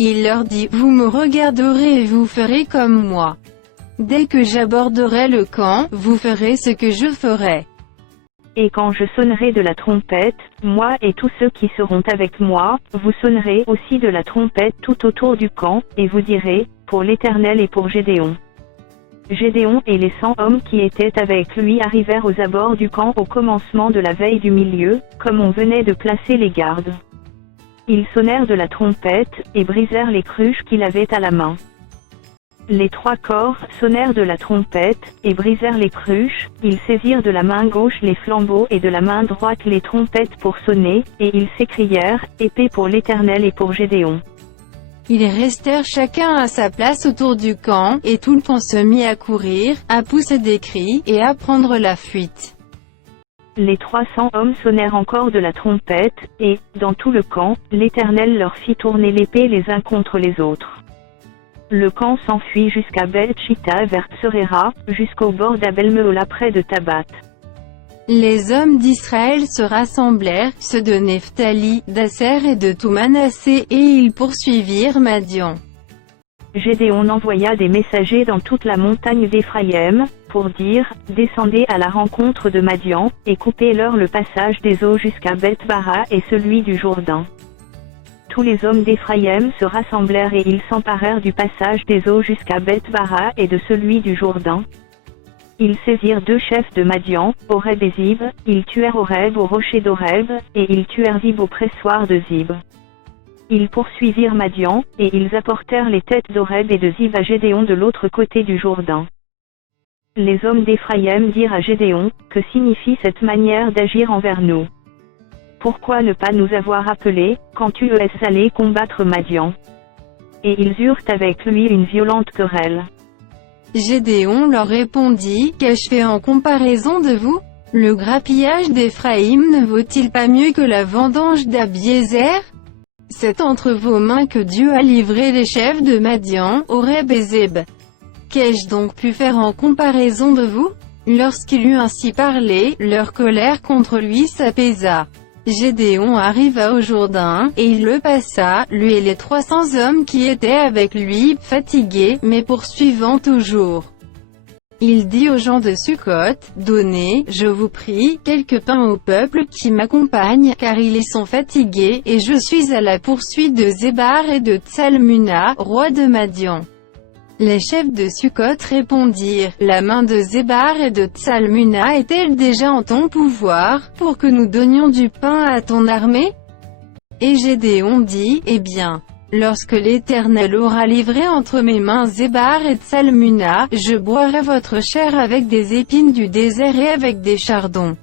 Il leur dit, vous me regarderez et vous ferez comme moi. Dès que j'aborderai le camp, vous ferez ce que je ferai. Et quand je sonnerai de la trompette, moi et tous ceux qui seront avec moi, vous sonnerez aussi de la trompette tout autour du camp, et vous direz, pour l'Éternel et pour Gédéon. Gédéon et les 100 hommes qui étaient avec lui arrivèrent aux abords du camp au commencement de la veille du milieu, comme on venait de placer les gardes. Ils sonnèrent de la trompette, et brisèrent les cruches qu'il avait à la main. Les 3 corps sonnèrent de la trompette, et brisèrent les cruches, ils saisirent de la main gauche les flambeaux et de la main droite les trompettes pour sonner, et ils s'écrièrent, épée pour l'Éternel et pour Gédéon. Ils restèrent chacun à sa place autour du camp, et tout le camp se mit à courir, à pousser des cris, et à prendre la fuite. Les 300 hommes sonnèrent encore de la trompette, et, dans tout le camp, l'Éternel leur fit tourner l'épée les uns contre les autres. Le camp s'enfuit jusqu'à Bel-Chita vers Tserera, jusqu'au bord d'Abel-Mehola près de Tabat. Les hommes d'Israël se rassemblèrent, ceux de Nephtali, d'Aser et de tout Manassé, et ils poursuivirent Madian. Gédéon envoya des messagers dans toute la montagne d'Éphraïm, pour dire, descendez à la rencontre de Madian, et coupez-leur le passage des eaux jusqu'à Beth-Bara et celui du Jourdain. Tous les hommes d'Éphraïm se rassemblèrent et ils s'emparèrent du passage des eaux jusqu'à Beth-Bara et de celui du Jourdain. Ils saisirent 2 chefs de Madian, Oreb et Zib, ils tuèrent Oreb au rocher d'Oreb, et ils tuèrent Zib au pressoir de Zib. Ils poursuivirent Madian, et ils apportèrent les têtes d'Oreb et de Zib à Gédéon de l'autre côté du Jourdain. Les hommes d'Éphraïm dirent à Gédéon, que signifie cette manière d'agir envers nous? Pourquoi ne pas nous avoir appelés, quand tu es allé combattre Madian? Et ils eurent avec lui une violente querelle. Gédéon leur répondit, qu'ai-je fait en comparaison de vous? Le grappillage d'Éphraïm ne vaut-il pas mieux que la vendange d'Abiézer? C'est entre vos mains que Dieu a livré les chefs de Madian, Oreb et Zeb. Qu'ai-je donc pu faire en comparaison de vous? Lorsqu'il eut ainsi parlé, leur colère contre lui s'apaisa. Gédéon arriva au Jourdain, et il le passa, lui et les 300 hommes qui étaient avec lui, fatigués, mais poursuivant toujours. Il dit aux gens de Sukkot, donnez, je vous prie, quelques pains au peuple qui m'accompagne, car ils sont fatigués, et je suis à la poursuite de Zébar et de Tsalmuna, roi de Madian. Les chefs de Sukkot répondirent, la main de Zébar et de Tsalmuna est-elle déjà en ton pouvoir, pour que nous donnions du pain à ton armée? Et Gédéon dit, eh bien, lorsque l'Éternel aura livré entre mes mains Zébar et Tsalmuna, je boirai votre chair avec des épines du désert et avec des chardons.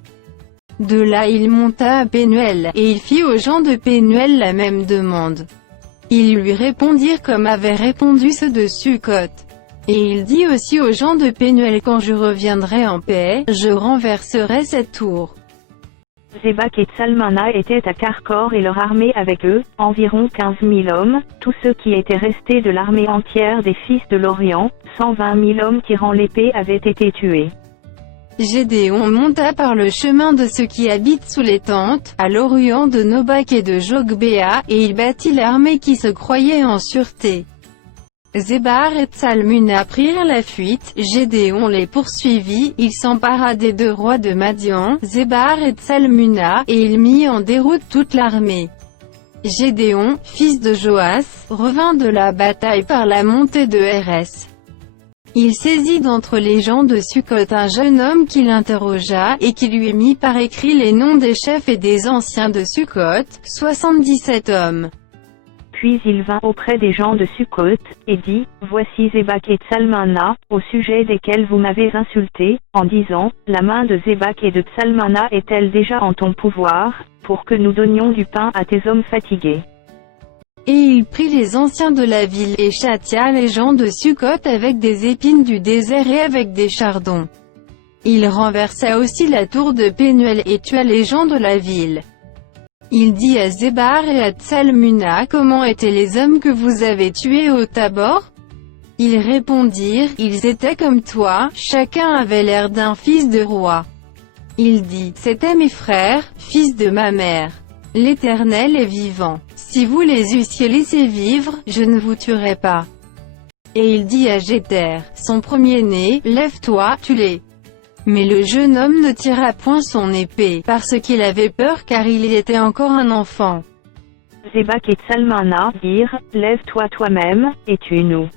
De là il monta à Pénuel, et il fit aux gens de Pénuel la même demande. Ils lui répondirent comme avaient répondu ceux de Sukkot. Et il dit aussi aux gens de Pénuel, quand je reviendrai en paix, je renverserai cette tour. Zébak et Tsalmana étaient à Karkor et leur armée avec eux, environ 15 000 hommes, tous ceux qui étaient restés de l'armée entière des fils de l'Orient, 120 000 hommes tirant l'épée avaient été tués. Gédéon monta par le chemin de ceux qui habitent sous les tentes, à l'orient de Nobak et de Jogbéa, et il battit l'armée qui se croyait en sûreté. Zébar et Tsalmuna prirent la fuite, Gédéon les poursuivit, il s'empara des 2 rois de Madian, Zébar et Tsalmuna, et il mit en déroute toute l'armée. Gédéon, fils de Joas, revint de la bataille par la montée de Hérès. Il saisit d'entre les gens de Sukkot un jeune homme qui l'interrogea, et qui lui mit par écrit les noms des chefs et des anciens de Sukkot, 77 hommes. Puis il vint auprès des gens de Sukkot, et dit, voici Zébak et Tsalmana, au sujet desquels vous m'avez insulté, en disant, la main de Zébak et de Tsalmana est-elle déjà en ton pouvoir, pour que nous donnions du pain à tes hommes fatigués? Et il prit les anciens de la ville, et châtia les gens de Sukkot avec des épines du désert et avec des chardons. Il renversa aussi la tour de Pénuel et tua les gens de la ville. Il dit à Zébar et à Tsalmuna, comment étaient les hommes que vous avez tués au Tabor? Ils répondirent, ils étaient comme toi, chacun avait l'air d'un fils de roi. Il dit, c'étaient mes frères, fils de ma mère. L'Éternel est vivant. Si vous les eussiez laissés vivre, je ne vous tuerais pas. Et il dit à Jéter, son premier-né, lève-toi, tue-les. Mais le jeune homme ne tira point son épée, parce qu'il avait peur car il était encore un enfant. Zébak et Tsalmana dirent, lève-toi toi-même, et tue-nous.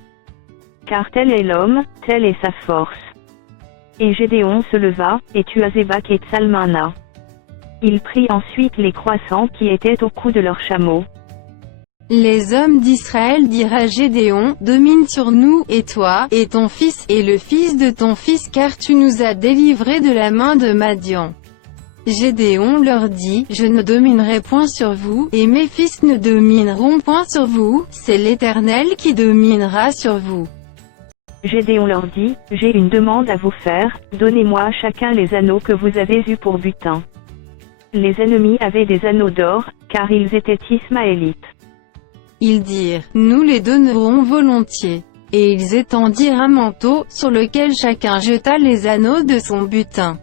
Car tel est l'homme, telle est sa force. Et Gédéon se leva, et tua Zébak et Tsalmana. Il prit ensuite les croissants qui étaient au cou de leurs chameaux. Les hommes d'Israël dirent à Gédéon, domine sur nous, et toi, et ton fils, et le fils de ton fils, car tu nous as délivrés de la main de Madian. Gédéon leur dit, je ne dominerai point sur vous, et mes fils ne domineront point sur vous, c'est l'Éternel qui dominera sur vous. Gédéon leur dit, j'ai une demande à vous faire, donnez-moi chacun les anneaux que vous avez eus pour butin. Les ennemis avaient des anneaux d'or, car ils étaient ismaélites. Ils dirent, nous les donnerons volontiers. Et ils étendirent un manteau, sur lequel chacun jeta les anneaux de son butin.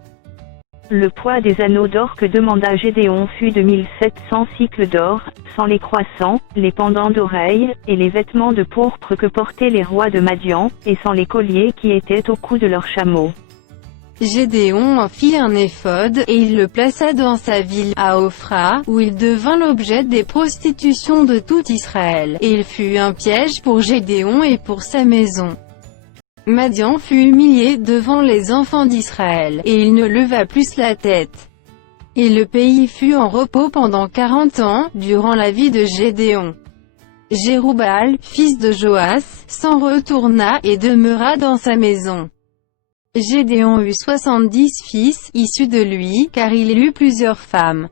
Le poids des anneaux d'or que demanda Gédéon fut de 1700 cycles d'or, sans les croissants, les pendants d'oreilles, et les vêtements de pourpre que portaient les rois de Madian, et sans les colliers qui étaient au cou de leurs chameaux. Gédéon en fit un éphod, et il le plaça dans sa ville, à Ophra, où il devint l'objet des prostitutions de tout Israël, et il fut un piège pour Gédéon et pour sa maison. Madian fut humilié devant les enfants d'Israël, et il ne leva plus la tête. Et le pays fut en repos pendant 40 ans, durant la vie de Gédéon. Jérubbaal, fils de Joas, s'en retourna et demeura dans sa maison. Gédéon eut 70 fils, issus de lui, car il eut plusieurs femmes.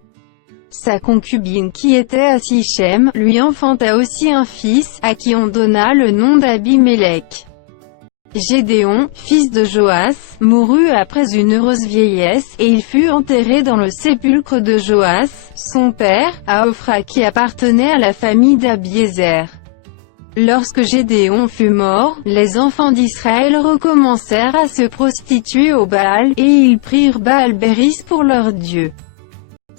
Sa concubine qui était à Sichem, lui enfanta aussi un fils, à qui on donna le nom d'Abimélec. Gédéon, fils de Joas, mourut après une heureuse vieillesse, et il fut enterré dans le sépulcre de Joas, son père, à Ophra qui appartenait à la famille d'Abiézer. Lorsque Gédéon fut mort, les enfants d'Israël recommencèrent à se prostituer au Baal, et ils prirent Baal-Béris pour leur Dieu.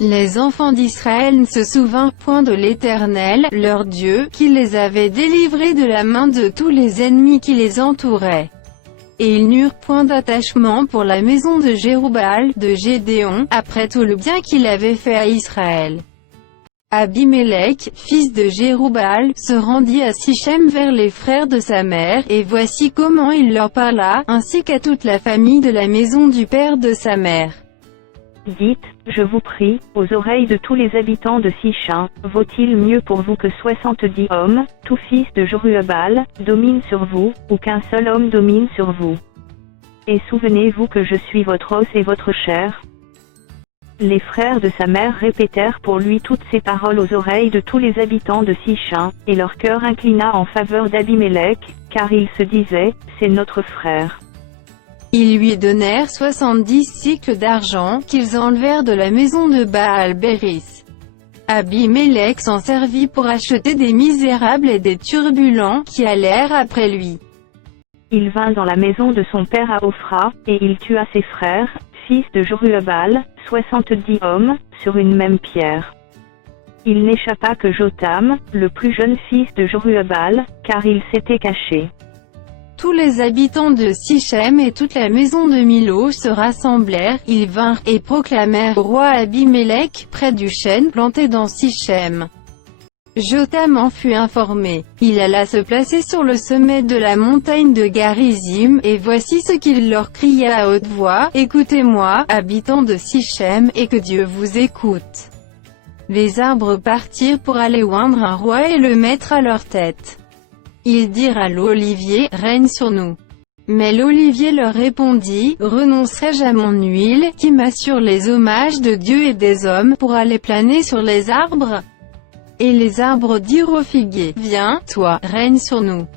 Les enfants d'Israël ne se souvinrent point de l'Éternel, leur Dieu, qui les avait délivrés de la main de tous les ennemis qui les entouraient. Et ils n'eurent point d'attachement pour la maison de Jérubbaal, de Gédéon, après tout le bien qu'il avait fait à Israël. Abimélec, fils de Jérubbaal, se rendit à Sichem vers les frères de sa mère, et voici comment il leur parla, ainsi qu'à toute la famille de la maison du père de sa mère. Dites, je vous prie, aux oreilles de tous les habitants de Sichem, vaut-il mieux pour vous que 70 hommes, tout fils de Jérubbaal, dominent sur vous, ou qu'un seul homme domine sur vous? Et souvenez-vous que je suis votre os et votre chair. Les frères de sa mère répétèrent pour lui toutes ces paroles aux oreilles de tous les habitants de Sichem, et leur cœur inclina en faveur d'Abimélec, car ils se disaient, c'est notre frère. Ils lui donnèrent 70 cycles d'argent, qu'ils enlevèrent de la maison de Baal-Béris. Abimélec s'en servit pour acheter des misérables et des turbulents, qui allèrent après lui. Il vint dans la maison de son père à Ophra, et il tua ses frères, fils de Jérubbaal, 70 hommes, sur une même pierre. Il n'échappa que Jotam, le plus jeune fils de Jérubbaal, car il s'était caché. Tous les habitants de Sichem et toute la maison de Milo se rassemblèrent, ils vinrent, et proclamèrent au roi Abimélec, près du chêne planté dans Sichem. Jotam en fut informé. Il alla se placer sur le sommet de la montagne de Garizim, et voici ce qu'il leur cria à haute voix, « Écoutez-moi, habitants de Sichem, et que Dieu vous écoute. » Les arbres partirent pour aller oindre un roi et le mettre à leur tête. Ils dirent à l'olivier, « Règne sur nous. » Mais l'olivier leur répondit, « Renoncerai-je à mon huile, qui m'assure les hommages de Dieu et des hommes, pour aller planer sur les arbres ?» Et les arbres dirent au figuier, « Viens, toi, règne sur nous. »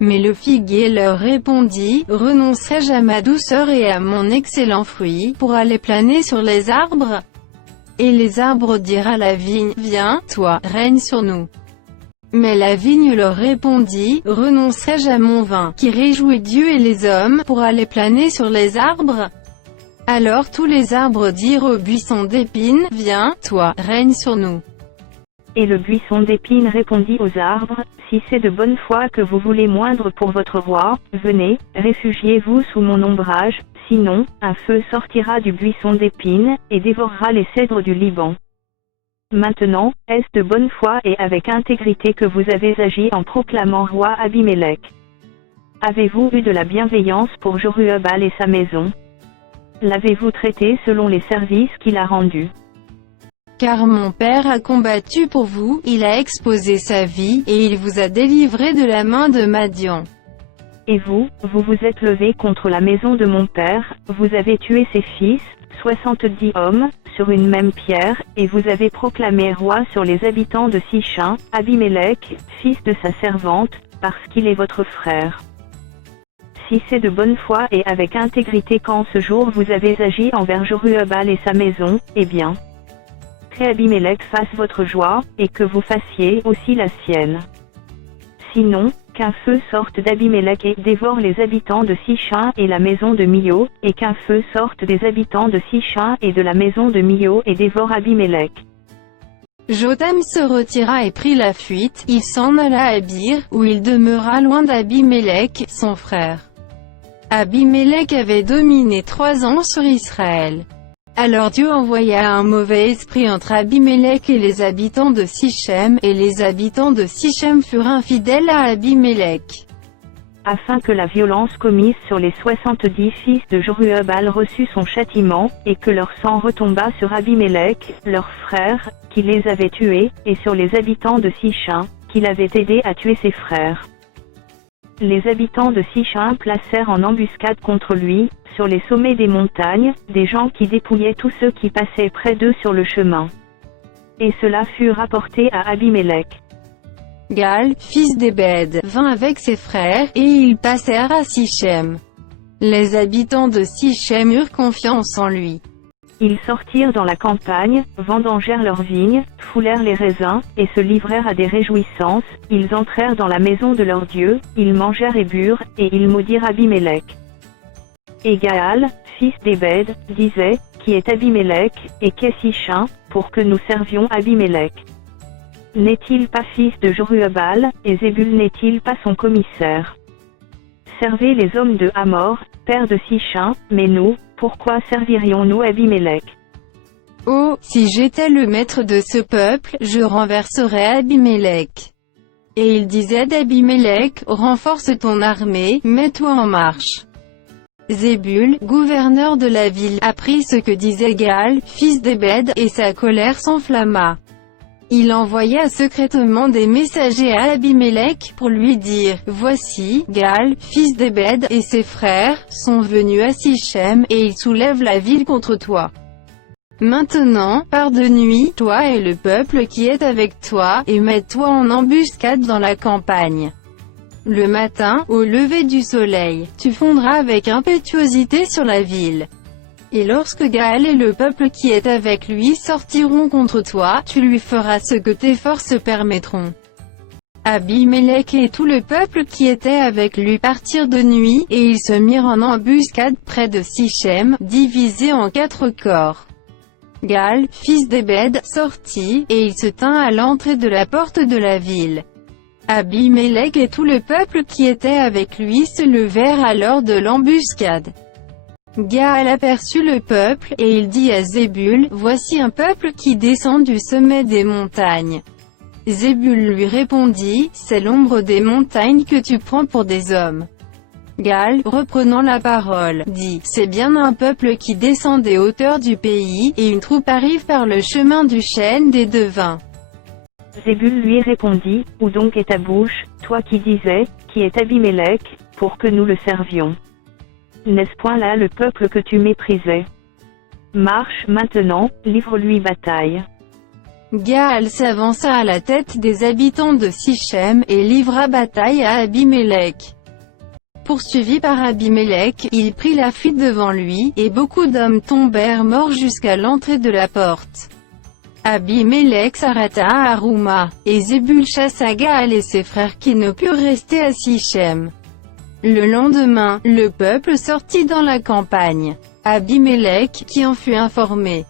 Mais le figuier leur répondit, « Renoncerai-je à ma douceur et à mon excellent fruit, pour aller planer sur les arbres ?» Et les arbres dirent à la vigne, « Viens, toi, règne sur nous. » Mais la vigne leur répondit, « Renoncerai-je à mon vin, qui réjouit Dieu et les hommes, pour aller planer sur les arbres ?» Alors tous les arbres dirent au buisson d'épines, « Viens, toi, règne sur nous. » Et le buisson d'épines répondit aux arbres, « Si c'est de bonne foi que vous voulez moindre pour votre roi, venez, réfugiez-vous sous mon ombrage, sinon, un feu sortira du buisson d'épines, et dévorera les cèdres du Liban. » Maintenant, est-ce de bonne foi et avec intégrité que vous avez agi en proclamant roi Abimélec? Avez-vous eu de la bienveillance pour Jérubbaal et sa maison? L'avez-vous traité selon les services qu'il a rendus? Car mon père a combattu pour vous, il a exposé sa vie, et il vous a délivré de la main de Madian. Et vous, vous vous êtes levé contre la maison de mon père, vous avez tué ses fils, 70 hommes, sur une même pierre, et vous avez proclamé roi sur les habitants de Sichem, Abimélec, fils de sa servante, parce qu'il est votre frère. Si c'est de bonne foi et avec intégrité qu'en ce jour vous avez agi envers Jérubbaal et sa maison, eh bien, qu'Abimélec fasse votre joie, et que vous fassiez aussi la sienne. Sinon, qu'un feu sorte d'Abimélec et dévore les habitants de Sichem et la maison de Mio, et qu'un feu sorte des habitants de Sichem et de la maison de Mio et dévore Abimélec. Jotham se retira et prit la fuite, il s'en alla à Bir, où il demeura loin d'Abimélec, son frère. Abimélec avait dominé 3 ans sur Israël. Alors Dieu envoya un mauvais esprit entre Abimélec et les habitants de Sichem, et les habitants de Sichem furent infidèles à Abimélec. Afin que la violence commise sur les 70 fils de Jorubal reçût son châtiment, et que leur sang retombât sur Abimélec, leur frère, qui les avait tués, et sur les habitants de Sichem, qu'il avait aidé à tuer ses frères. Les habitants de Sichem placèrent en embuscade contre lui, sur les sommets des montagnes, des gens qui dépouillaient tous ceux qui passaient près d'eux sur le chemin. Et cela fut rapporté à Abimélec. Gaal, fils d'Ebed, vint avec ses frères, et ils passèrent à Sichem. Les habitants de Sichem eurent confiance en lui. Ils sortirent dans la campagne, vendangèrent leurs vignes, foulèrent les raisins, et se livrèrent à des réjouissances. Ils entrèrent dans la maison de leur Dieu, ils mangèrent et burent, et ils maudirent Abimélec. Et Gaal, fils d'Ebed, disait, qui est Abimélec, et qu'est Sichem, pour que nous servions Abimélec? N'est-il pas fils de Jorubal, et Zébul n'est-il pas son commissaire? Servez les hommes de Hamor, père de Sichem, mais nous, pourquoi servirions-nous Abimélec? Oh, si j'étais le maître de ce peuple, je renverserais Abimélec. Et il disait d'Abimélec, renforce ton armée, mets-toi en marche. Zébul, gouverneur de la ville, apprit ce que disait Gaal, fils d'Ebed, et sa colère s'enflamma. Il envoya secrètement des messagers à Abimélec pour lui dire, voici, Gaal, fils d'Ebed, et ses frères, sont venus à Sichem, et ils soulèvent la ville contre toi. Maintenant, pars de nuit, toi et le peuple qui est avec toi, et mets-toi en embuscade dans la campagne. Le matin, au lever du soleil, tu fondras avec impétuosité sur la ville. Et lorsque Gaal et le peuple qui est avec lui sortiront contre toi, tu lui feras ce que tes forces permettront. Abimélec et tout le peuple qui était avec lui partirent de nuit, et ils se mirent en embuscade près de Sichem, divisés en 4 corps. Gaal, fils d'Ebed, sortit, et il se tint à l'entrée de la porte de la ville. Abimélec et tout le peuple qui était avec lui se levèrent alors de l'embuscade. Gaal aperçut le peuple, et il dit à Zébul, voici un peuple qui descend du sommet des montagnes. Zébul lui répondit, c'est l'ombre des montagnes que tu prends pour des hommes. Gaal, reprenant la parole, dit, c'est bien un peuple qui descend des hauteurs du pays, et une troupe arrive par le chemin du chêne des devins. Zébul lui répondit, où donc est ta bouche, toi qui disais, qui est Abimélec, pour que nous le servions? N'est-ce point là le peuple que tu méprisais? Marche maintenant, livre-lui bataille. Gaal s'avança à la tête des habitants de Sichem, et livra bataille à Abimélec. Poursuivi par Abimélec, il prit la fuite devant lui, et beaucoup d'hommes tombèrent morts jusqu'à l'entrée de la porte. Abimélec s'arrêta à Arouma, et Zébul chassa Gaal et ses frères qui ne purent rester à Sichem. Le lendemain, le peuple sortit dans la campagne. Abimélec, qui en fut informé,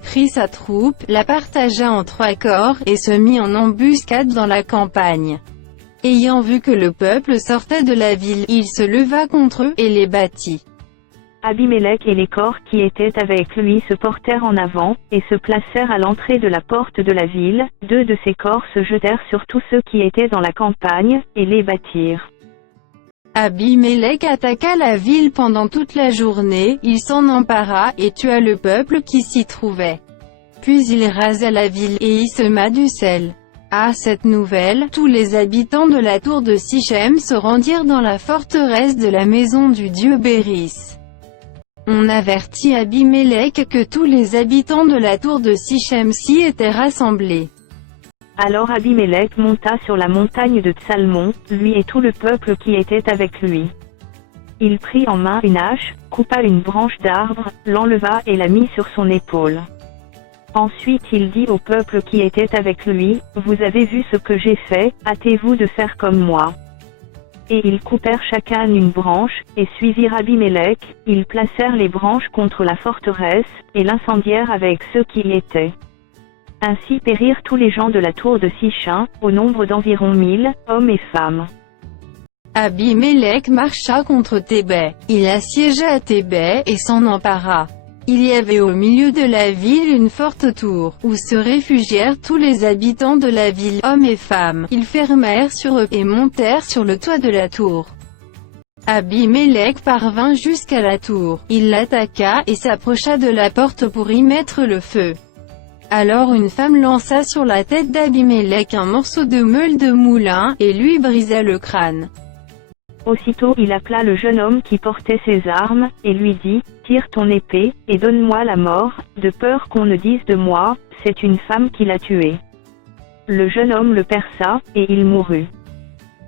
prit sa troupe, la partagea en 3 corps, et se mit en embuscade dans la campagne. Ayant vu que le peuple sortait de la ville, il se leva contre eux, et les battit. Abimélec et les corps qui étaient avec lui se portèrent en avant, et se placèrent à l'entrée de la porte de la ville. 2 de ces corps se jetèrent sur tous ceux qui étaient dans la campagne, et les battirent. Abimélec attaqua la ville pendant toute la journée, il s'en empara, et tua le peuple qui s'y trouvait. Puis il rasa la ville, et y sema du sel. À cette nouvelle, tous les habitants de la tour de Sichem se rendirent dans la forteresse de la maison du dieu Béris. On avertit Abimélec que tous les habitants de la tour de Sichem s'y étaient rassemblés. Alors Abimélec monta sur la montagne de Tsalmon, lui et tout le peuple qui était avec lui. Il prit en main une hache, coupa une branche d'arbre, l'enleva et la mit sur son épaule. Ensuite il dit au peuple qui était avec lui, vous avez vu ce que j'ai fait, hâtez-vous de faire comme moi. Et ils coupèrent chacun une branche, et suivirent Abimélec, ils placèrent les branches contre la forteresse, et l'incendièrent avec ceux qui y étaient. Ainsi périrent tous les gens de la tour de Sichem, au nombre d'environ 1000, hommes et femmes. Abimélec marcha contre Thébès. Il assiégea à Thébès et s'en empara. Il y avait au milieu de la ville une forte tour, où se réfugièrent tous les habitants de la ville, hommes et femmes. Ils fermèrent sur eux, et montèrent sur le toit de la tour. Abimélec parvint jusqu'à la tour. Il l'attaqua, et s'approcha de la porte pour y mettre le feu. Alors une femme lança sur la tête d'Abimélec un morceau de meule de moulin, et lui brisa le crâne. Aussitôt il appela le jeune homme qui portait ses armes, et lui dit, « Tire ton épée, et donne-moi la mort, de peur qu'on ne dise de moi, c'est une femme qui l'a tué. » Le jeune homme le perça, et il mourut.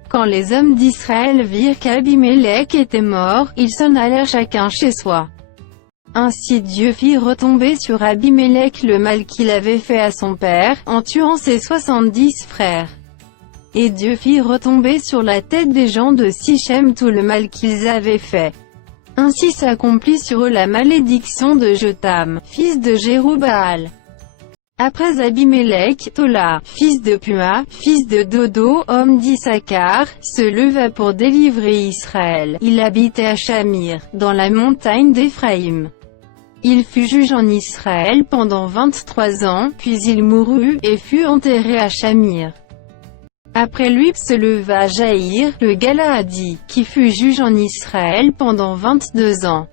Quand les hommes d'Israël virent qu'Abimélec était mort, ils s'en allèrent chacun chez soi. Ainsi Dieu fit retomber sur Abimélec le mal qu'il avait fait à son père, en tuant ses 70 frères. Et Dieu fit retomber sur la tête des gens de Sichem tout le mal qu'ils avaient fait. Ainsi s'accomplit sur eux la malédiction de Jotham, fils de Jérubaal. Après Abimélec, Tola, fils de Pua, fils de Dodo, homme d'Issachar, se leva pour délivrer Israël. Il habitait à Shamir, dans la montagne d'Éphraïm. Il fut juge en Israël pendant 23 ans, puis il mourut, et fut enterré à Shamir. Après lui se leva Jaïr, le Galaadi, qui fut juge en Israël pendant 22 ans.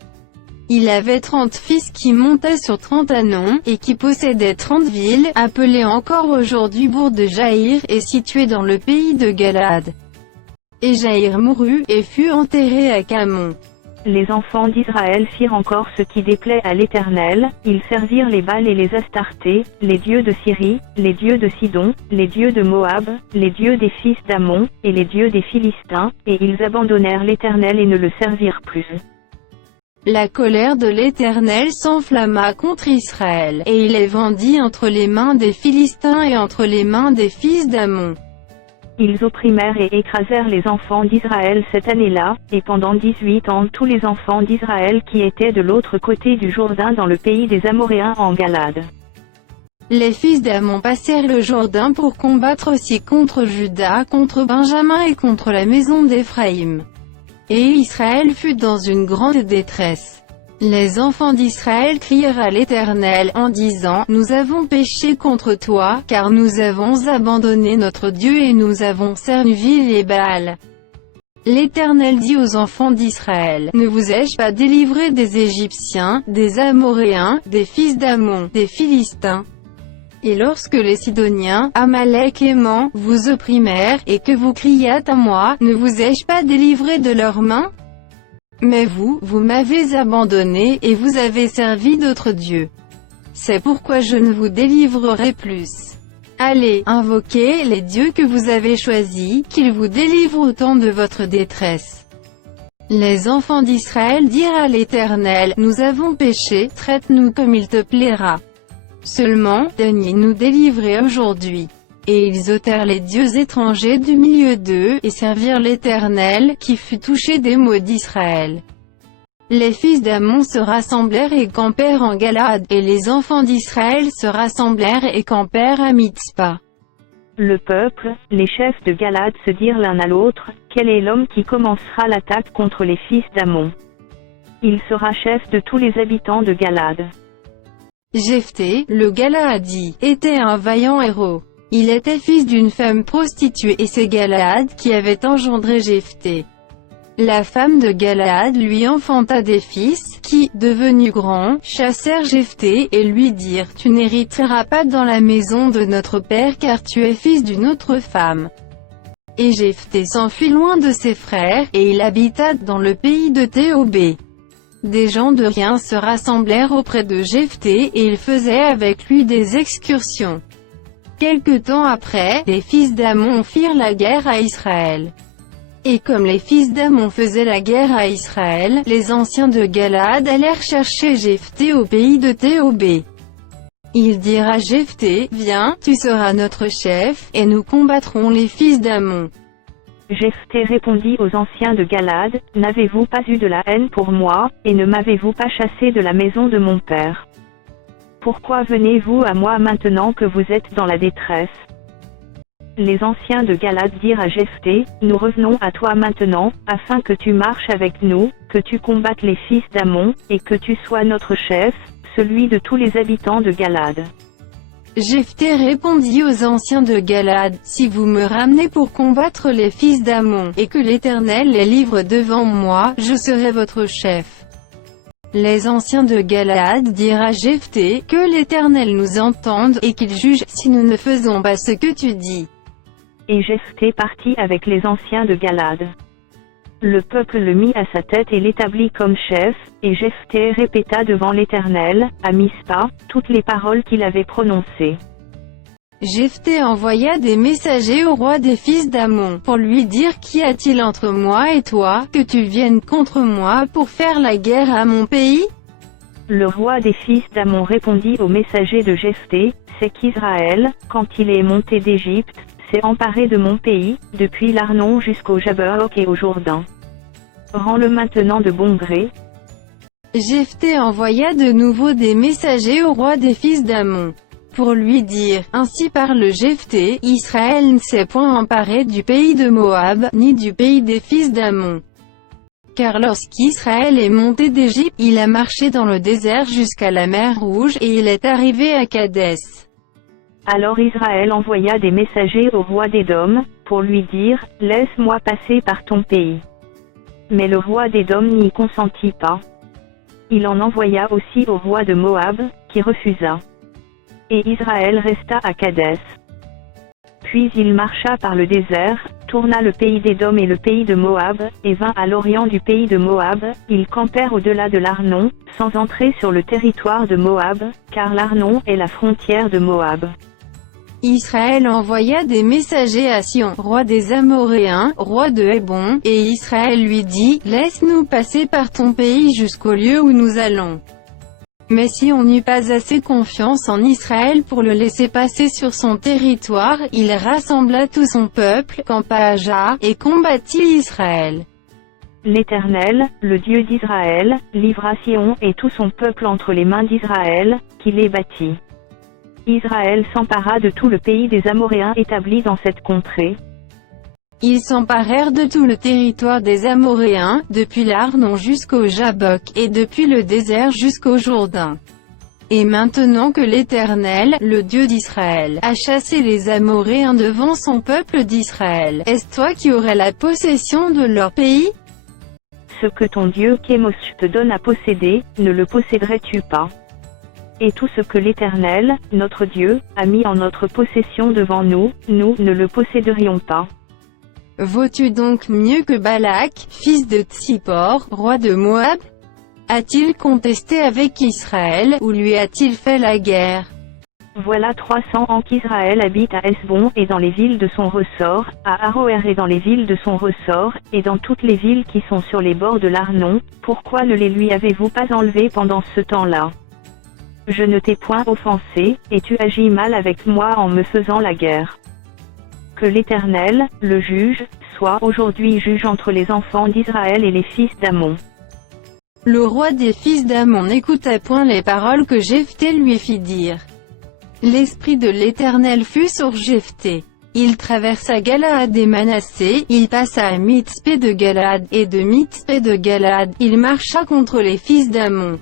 Il avait 30 fils qui montaient sur 30 ânons, et qui possédaient 30 villes, appelées encore aujourd'hui bourg de Jaïr, et situées dans le pays de Galaad. Et Jaïr mourut, et fut enterré à Camon. Les enfants d'Israël firent encore ce qui déplaît à l'Éternel, ils servirent les Baals et les Astartés, les dieux de Syrie, les dieux de Sidon, les dieux de Moab, les dieux des fils d'Ammon, et les dieux des Philistins, et ils abandonnèrent l'Éternel et ne le servirent plus. La colère de l'Éternel s'enflamma contre Israël, et il les vendit entre les mains des Philistins et entre les mains des fils d'Ammon. Ils opprimèrent et écrasèrent les enfants d'Israël cette année-là, et pendant 18 ans tous les enfants d'Israël qui étaient de l'autre côté du Jourdain dans le pays des Amoréens en Galade. Les fils d'Ammon passèrent le Jourdain pour combattre aussi contre Juda, contre Benjamin et contre la maison d'Éphraïm. Et Israël fut dans une grande détresse. Les enfants d'Israël crièrent à l'Éternel en disant, « Nous avons péché contre toi, car nous avons abandonné notre Dieu et nous avons servi les Baals. » L'Éternel dit aux enfants d'Israël, « Ne vous ai-je pas délivré des Égyptiens, des Amoréens, des fils d'Ammon, des Philistins? Et lorsque les Sidoniens, Amalek et Man, vous opprimèrent, et que vous criâtes à moi, ne vous ai-je pas délivré de leurs mains? Mais vous m'avez abandonné, et vous avez servi d'autres dieux. C'est pourquoi je ne vous délivrerai plus. Allez, invoquez les dieux que vous avez choisis, qu'ils vous délivrent au temps de votre détresse. » Les enfants d'Israël dirent à l'Éternel, « Nous avons péché, traite-nous comme il te plaira. Seulement, daignez nous délivrer aujourd'hui. » Et ils ôtèrent les dieux étrangers du milieu d'eux, et servirent l'Éternel, qui fut touché des maux d'Israël. Les fils d'Ammon se rassemblèrent et campèrent en Galaad, et les enfants d'Israël se rassemblèrent et campèrent à Mitzpa. Le peuple, les chefs de Galade se dirent l'un à l'autre, « Quel est l'homme qui commencera l'attaque contre les fils d'Ammon? Il sera chef de tous les habitants de Galade. » Jephthé, le Galaadi, était un vaillant héros. Il était fils d'une femme prostituée et c'est Galaad qui avait engendré Jephthé. La femme de Galaad lui enfanta des fils, qui, devenus grands, chassèrent Jephthé, et lui dirent, « Tu n'hériteras pas dans la maison de notre père car tu es fils d'une autre femme. » Et Jephthé s'enfuit loin de ses frères, et il habita dans le pays de Théobé. Des gens de rien se rassemblèrent auprès de Jephthé, et ils faisaient avec lui des excursions. Quelque temps après, les fils d'Ammon firent la guerre à Israël. Et comme les fils d'Ammon faisaient la guerre à Israël, les anciens de Galaad allèrent chercher Jephthé au pays de Théobé. Ils dirent à Jephthé, « Viens, tu seras notre chef, et nous combattrons les fils d'Ammon. » Jephthé répondit aux anciens de Galad, « N'avez-vous pas eu de la haine pour moi, et ne m'avez-vous pas chassé de la maison de mon père? Pourquoi venez-vous à moi maintenant que vous êtes dans la détresse ?» Les anciens de Galad dirent à Jephthé, « Nous revenons à toi maintenant, afin que tu marches avec nous, que tu combattes les fils d'Ammon, et que tu sois notre chef, celui de tous les habitants de Galad. » Jephthé répondit aux anciens de Galad, « Si vous me ramenez pour combattre les fils d'Ammon, et que l'Éternel les livre devant moi, je serai votre chef. » Les anciens de Galad dirent à Jephthé, « Que l'Éternel nous entende, et qu'il juge, si nous ne faisons pas ce que tu dis. » Et Jephthé partit avec les anciens de Galad. Le peuple le mit à sa tête et l'établit comme chef, et Jephthé répéta devant l'Éternel, à Mispa, toutes les paroles qu'il avait prononcées. Jephthé envoya des messagers au roi des fils d'Ammon, pour lui dire, « Qu'y a-t-il entre moi et toi, que tu viennes contre moi pour faire la guerre à mon pays ?» Le roi des fils d'Ammon répondit aux messagers de Jephthé, « C'est qu'Israël, quand il est monté d'Égypte, s'est emparé de mon pays, depuis l'Arnon jusqu'au Jabberwock et au Jourdain. Rends-le maintenant de bon gré. » Jephthé envoya de nouveau des messagers au roi des fils d'Ammon, pour lui dire, « Ainsi parle Jephthé, Israël ne s'est point emparé du pays de Moab, ni du pays des fils d'Ammon. Car lorsqu'Israël est monté d'Égypte, il a marché dans le désert jusqu'à la mer Rouge, et il est arrivé à Kadès. » Alors Israël envoya des messagers au roi d'Édom, pour lui dire, « Laisse-moi passer par ton pays. » Mais le roi d'Édom n'y consentit pas. Il en envoya aussi au roi de Moab, qui refusa. Et Israël resta à Kadès. Puis il marcha par le désert, tourna le pays d'Édom et le pays de Moab, et vint à l'orient du pays de Moab. Ils campèrent au-delà de l'Arnon, sans entrer sur le territoire de Moab, car l'Arnon est la frontière de Moab. Israël envoya des messagers à Sion, roi des Amoréens, roi de Hébron, et Israël lui dit, « Laisse-nous passer par ton pays jusqu'au lieu où nous allons. » Mais si on n'eut pas assez confiance en Israël pour le laisser passer sur son territoire, il rassembla tout son peuple, campa à Jah, et combattit Israël. L'Éternel, le Dieu d'Israël, livra Sion et tout son peuple entre les mains d'Israël, qui les battit. Israël s'empara de tout le pays des Amoréens établis dans cette contrée. Ils s'emparèrent de tout le territoire des Amoréens, depuis l'Arnon jusqu'au Jabok, et depuis le désert jusqu'au Jourdain. Et maintenant que l'Éternel, le Dieu d'Israël, a chassé les Amoréens devant son peuple d'Israël, est-ce toi qui aurais la possession de leur pays? Ce que ton Dieu Kémosh te donne à posséder, ne le posséderais-tu pas? Et tout ce que l'Éternel, notre Dieu, a mis en notre possession devant nous, nous ne le posséderions pas. Vaux-tu donc mieux que Balak, fils de Tsippor, roi de Moab? A-t-il contesté avec Israël, ou lui a-t-il fait la guerre? Voilà 300 ans qu'Israël habite à Hesbon et dans les villes de son ressort, à Aroër et dans les villes de son ressort, et dans toutes les villes qui sont sur les bords de l'Arnon. Pourquoi ne les lui avez-vous pas enlevés pendant ce temps-là? Je ne t'ai point offensé, et tu agis mal avec moi en me faisant la guerre. Que l'Éternel, le juge, soit aujourd'hui juge entre les enfants d'Israël et les fils d'Ammon. Le roi des fils d'Ammon n'écouta point les paroles que Jephthé lui fit dire. L'esprit de l'Éternel fut sur Jephthé. Il traversa Galaad et Manassé, il passa à Mitzpé de Galaad, et de Mitzpé de Galaad, il marcha contre les fils d'Ammon.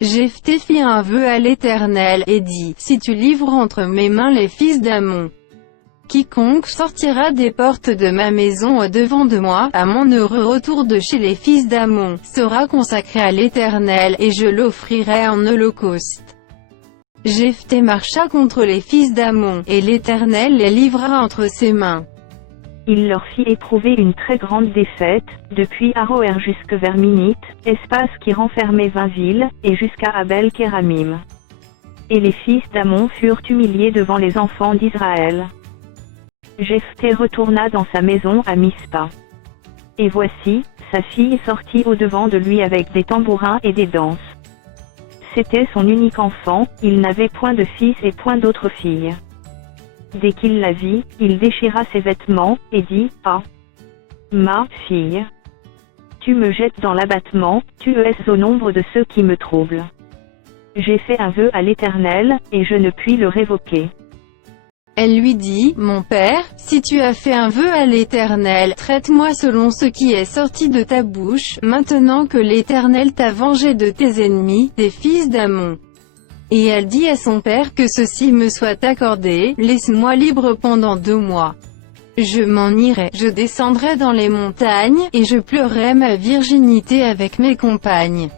Jephthé fit un vœu à l'Éternel, et dit, « Si tu livres entre mes mains les fils d'Ammon, quiconque sortira des portes de ma maison au-devant de moi, à mon heureux retour de chez les fils d'Ammon, sera consacré à l'Éternel, et je l'offrirai en holocauste. » Jephthé marcha contre les fils d'Ammon, et l'Éternel les livra entre ses mains. Il leur fit éprouver une très grande défaite, depuis Aroër jusque vers Minite, espace qui renfermait 20 villes, et jusqu'à Abel-Kéramim. Et les fils d'Ammon furent humiliés devant les enfants d'Israël. Jephthé retourna dans sa maison à Mispa. Et voici, sa fille sortit au-devant de lui avec des tambourins et des danses. C'était son unique enfant, il n'avait point de fils et point d'autre fille. Dès qu'il la vit, il déchira ses vêtements, et dit, « Ah! Ma fille, tu me jettes dans l'abattement, tu es au nombre de ceux qui me troublent. J'ai fait un vœu à l'Éternel, et je ne puis le révoquer. Elle lui dit, mon père, si tu as fait un vœu à l'Éternel, traite-moi selon ce qui est sorti de ta bouche, maintenant que l'Éternel t'a vengé de tes ennemis, des fils d'Ammon. Et elle dit à son père que ceci me soit accordé, laisse-moi libre pendant 2 mois. Je m'en irai, je descendrai dans les montagnes, et je pleurerai ma virginité avec mes compagnes.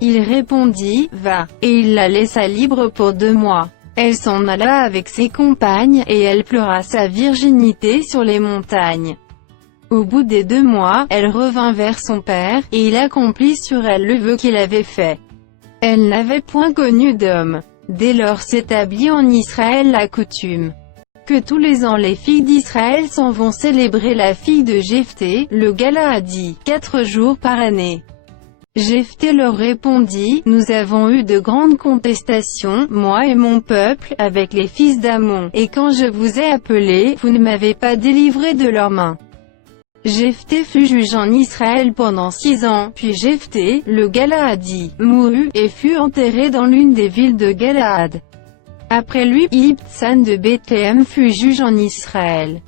Il répondit, va, et il la laissa libre pour 2 mois. Elle s'en alla avec ses compagnes, et elle pleura sa virginité sur les montagnes. Au bout des 2 mois, elle revint vers son père, et il accomplit sur elle le vœu qu'il avait fait. Elle n'avait point connu d'homme. Dès lors s'établit en Israël la coutume que tous les ans les filles d'Israël s'en vont célébrer la fille de Jephthé, le Galaadi, 4 jours par année. Jephthé leur répondit, nous avons eu de grandes contestations, moi et mon peuple, avec les fils d'Ammon, et quand je vous ai appelés, vous ne m'avez pas délivré de leurs mains. Jephthé fut juge en Israël pendant 6 ans, puis Jephthé, le Galaadi, mourut, et fut enterré dans l'une des villes de Galaad. Après lui, Ibtsan de Bethléem fut juge en Israël.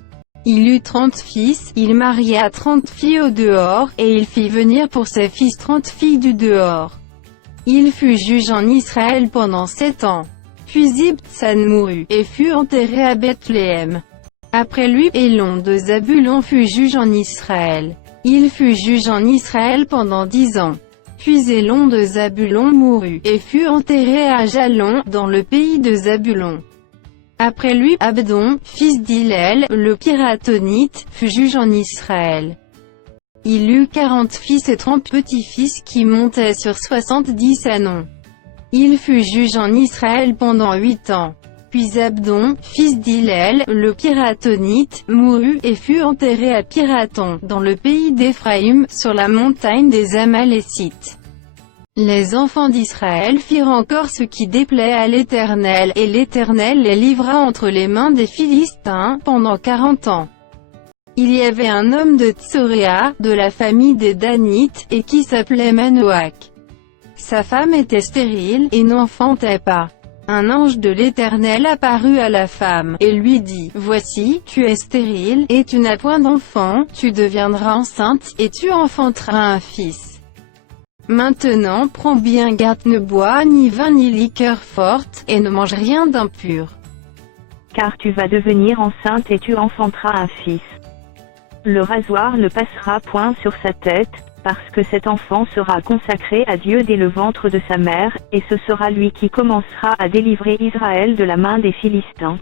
Il eut 30 fils, il maria 30 filles au dehors, et il fit venir pour ses fils 30 filles du dehors. Il fut juge en Israël pendant 7 ans. Puis Ibtsan mourut, et fut enterré à Bethléem. Après lui, Élon de Zabulon fut juge en Israël. Il fut juge en Israël pendant 10 ans. Puis Élon de Zabulon mourut, et fut enterré à Jalon, dans le pays de Zabulon. Après lui, Abdon, fils d'Hillel, le Piratonite, fut juge en Israël. Il eut 40 fils et 30 petits-fils qui montaient sur 70 anons. Il fut juge en Israël pendant 8 ans. Puis Abdon, fils d'Hillel, le Piratonite, mourut, et fut enterré à Piraton, dans le pays d'Éphraïm, sur la montagne des Amalécites. Les enfants d'Israël firent encore ce qui déplaît à l'Éternel, et l'Éternel les livra entre les mains des Philistins, pendant 40 ans. Il y avait un homme de Tsoréa, de la famille des Danites, et qui s'appelait Manoach. Sa femme était stérile, et n'enfantait pas. Un ange de l'Éternel apparut à la femme, et lui dit, « Voici, tu es stérile, et tu n'as point d'enfant, tu deviendras enceinte, et tu enfanteras un fils. Maintenant prends bien garde, ne bois ni vin ni liqueur forte, et ne mange rien d'impur. Car tu vas devenir enceinte et tu enfanteras un fils. Le rasoir ne passera point sur sa tête, parce que cet enfant sera consacré à Dieu dès le ventre de sa mère, et ce sera lui qui commencera à délivrer Israël de la main des Philistins. »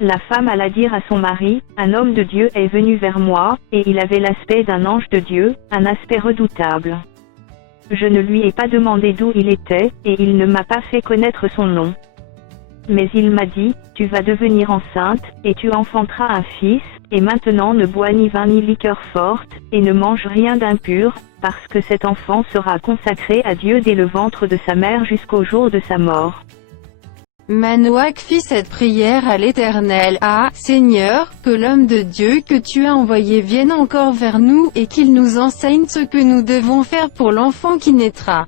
La femme alla dire à son mari, « Un homme de Dieu est venu vers moi, et il avait l'aspect d'un ange de Dieu, un aspect redoutable. Je ne lui ai pas demandé d'où il était, et il ne m'a pas fait connaître son nom. Mais il m'a dit, tu vas devenir enceinte, et tu enfanteras un fils, et maintenant ne bois ni vin ni liqueur forte, et ne mange rien d'impur, parce que cet enfant sera consacré à Dieu dès le ventre de sa mère jusqu'au jour de sa mort. » Manoach fit cette prière à l'Éternel, « Ah, Seigneur, que l'homme de Dieu que tu as envoyé vienne encore vers nous, et qu'il nous enseigne ce que nous devons faire pour l'enfant qui naîtra. »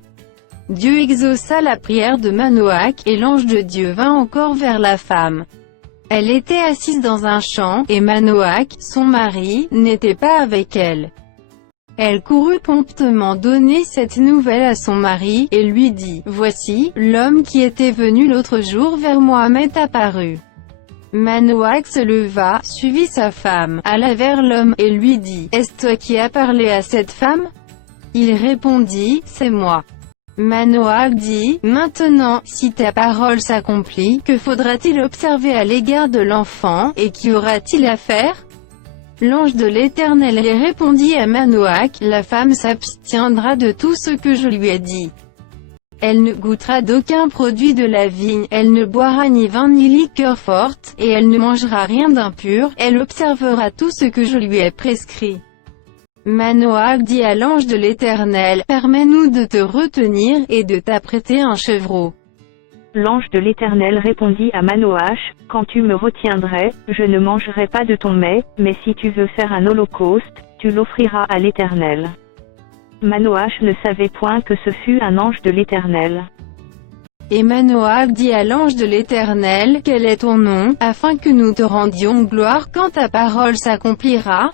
Dieu exauça la prière de Manoach, et l'ange de Dieu vint encore vers la femme. Elle était assise dans un champ, et Manoach, son mari, n'était pas avec elle. Elle courut promptement donner cette nouvelle à son mari, et lui dit, « Voici, l'homme qui était venu l'autre jour vers moi m'est apparu. » Manoach se leva, suivit sa femme, alla vers l'homme, et lui dit, « Est-ce toi qui as parlé à cette femme ?» Il répondit, « C'est moi. » Manoach dit, « Maintenant, si ta parole s'accomplit, que faudra-t-il observer à l'égard de l'enfant, et qu'y aura-t-il à faire ?» L'ange de l'Éternel répondit à Manoach, « La femme s'abstiendra de tout ce que je lui ai dit. Elle ne goûtera d'aucun produit de la vigne, elle ne boira ni vin ni liqueur forte, et elle ne mangera rien d'impur, elle observera tout ce que je lui ai prescrit. » Manoach dit à l'ange de l'Éternel, « Permets-nous de te retenir, et de t'apprêter un chevreau. » L'ange de l'Éternel répondit à Manoach, « Quand tu me retiendrais, je ne mangerai pas de ton mets, mais si tu veux faire un holocauste, tu l'offriras à l'Éternel. » Manoach ne savait point que ce fut un ange de l'Éternel. Et Manoach dit à l'ange de l'Éternel, « Quel est ton nom, afin que nous te rendions gloire quand ta parole s'accomplira ?»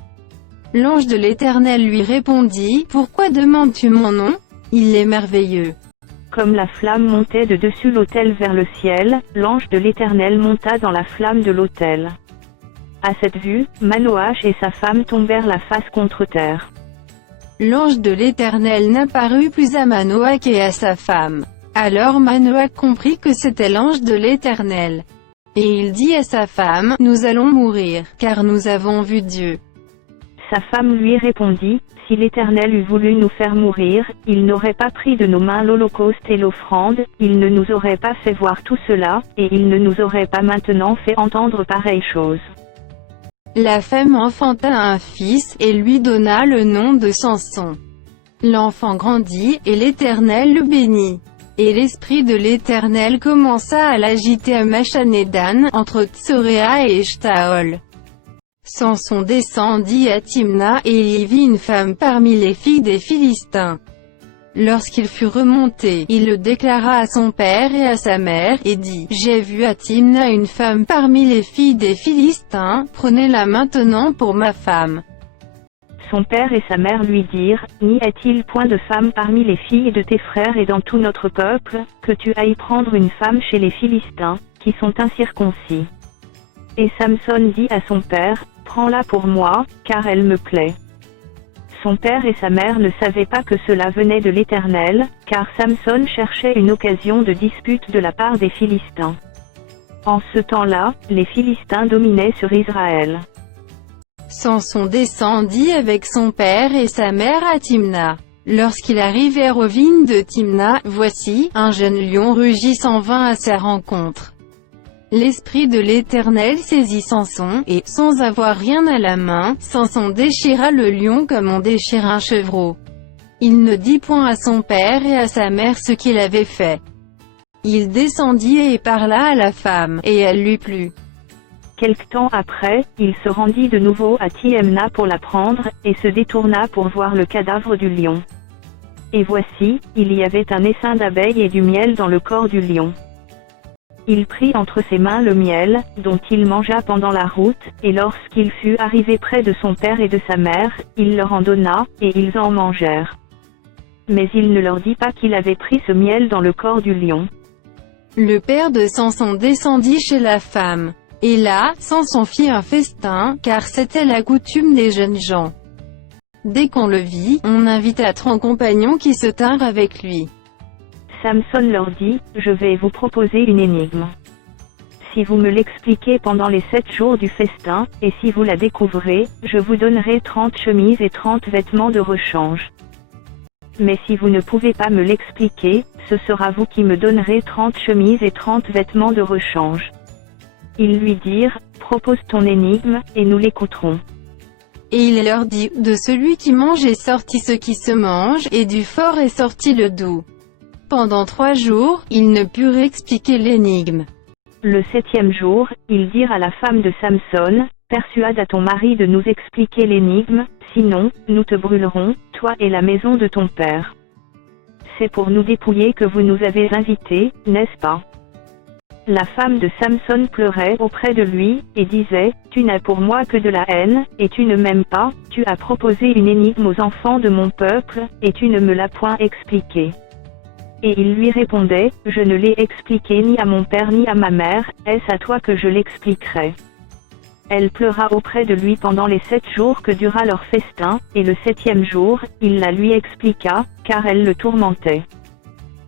L'ange de l'Éternel lui répondit, « Pourquoi demandes-tu mon nom? Il est merveilleux. » Comme la flamme montait de dessus l'autel vers le ciel, l'ange de l'Éternel monta dans la flamme de l'autel. À cette vue, Manoach et sa femme tombèrent la face contre terre. L'ange de l'Éternel n'apparut plus à Manoach et à sa femme. Alors Manoach comprit que c'était l'ange de l'Éternel. Et il dit à sa femme, « Nous allons mourir, car nous avons vu Dieu. » Sa femme lui répondit, « Si l'Éternel eût voulu nous faire mourir, il n'aurait pas pris de nos mains l'holocauste et l'offrande, il ne nous aurait pas fait voir tout cela, et il ne nous aurait pas maintenant fait entendre pareille chose. » La femme enfanta un fils, et lui donna le nom de Samson. L'enfant grandit, et l'Éternel le bénit. Et l'esprit de l'Éternel commença à l'agiter à Machanédan, entre Tsoréa et Eshtaol. Samson descendit à Timna, et il y vit une femme parmi les filles des Philistins. Lorsqu'il fut remonté, il le déclara à son père et à sa mère, et dit, « J'ai vu à Timna une femme parmi les filles des Philistins, prenez-la maintenant pour ma femme. » Son père et sa mère lui dirent, « N'y a-t-il point de femme parmi les filles de tes frères et dans tout notre peuple, que tu ailles prendre une femme chez les Philistins, qui sont incirconcis? » Et Samson dit à son père, « Prends-la pour moi, car elle me plaît. » Son père et sa mère ne savaient pas que cela venait de l'Éternel, car Samson cherchait une occasion de dispute de la part des Philistins. En ce temps-là, les Philistins dominaient sur Israël. Samson descendit avec son père et sa mère à Timna. Lorsqu'ils arrivèrent aux vignes de Timna, voici, un jeune lion rugit s'en vint à sa rencontre. L'esprit de l'Éternel saisit Samson, et, sans avoir rien à la main, Samson déchira le lion comme on déchire un chevreau. Il ne dit point à son père et à sa mère ce qu'il avait fait. Il descendit et parla à la femme, et elle lui plut. Quelque temps après, il se rendit de nouveau à Timna pour la prendre, et se détourna pour voir le cadavre du lion. Et voici, il y avait un essaim d'abeilles et du miel dans le corps du lion. Il prit entre ses mains le miel, dont il mangea pendant la route, et lorsqu'il fut arrivé près de son père et de sa mère, il leur en donna, et ils en mangèrent. Mais il ne leur dit pas qu'il avait pris ce miel dans le corps du lion. Le père de Samson descendit chez la femme. Et là, Samson fit un festin, car c'était la coutume des jeunes gens. Dès qu'on le vit, on invita 30 compagnons qui se tinrent avec lui. Samson leur dit, « Je vais vous proposer une énigme. Si vous me l'expliquez pendant les 7 jours du festin, et si vous la découvrez, je vous donnerai 30 chemises et 30 vêtements de rechange. Mais si vous ne pouvez pas me l'expliquer, ce sera vous qui me donnerez 30 chemises et 30 vêtements de rechange. » Ils lui dirent, « Propose ton énigme, et nous l'écouterons. » Et il leur dit, « De celui qui mange est sorti ce qui se mange, et du fort est sorti le doux. » Pendant 3 jours, ils ne purent expliquer l'énigme. Le 7e jour, ils dirent à la femme de Samson, « Persuade à ton mari de nous expliquer l'énigme, sinon, nous te brûlerons, toi et la maison de ton père. C'est pour nous dépouiller que vous nous avez invités, n'est-ce pas? » La femme de Samson pleurait auprès de lui, et disait, « Tu n'as pour moi que de la haine, et tu ne m'aimes pas, tu as proposé une énigme aux enfants de mon peuple, et tu ne me l'as point expliquée. » Et il lui répondait, « Je ne l'ai expliqué ni à mon père ni à ma mère, est-ce à toi que je l'expliquerai? » Elle pleura auprès de lui pendant les 7 jours que dura leur festin, et le 7e jour, il la lui expliqua, car elle le tourmentait.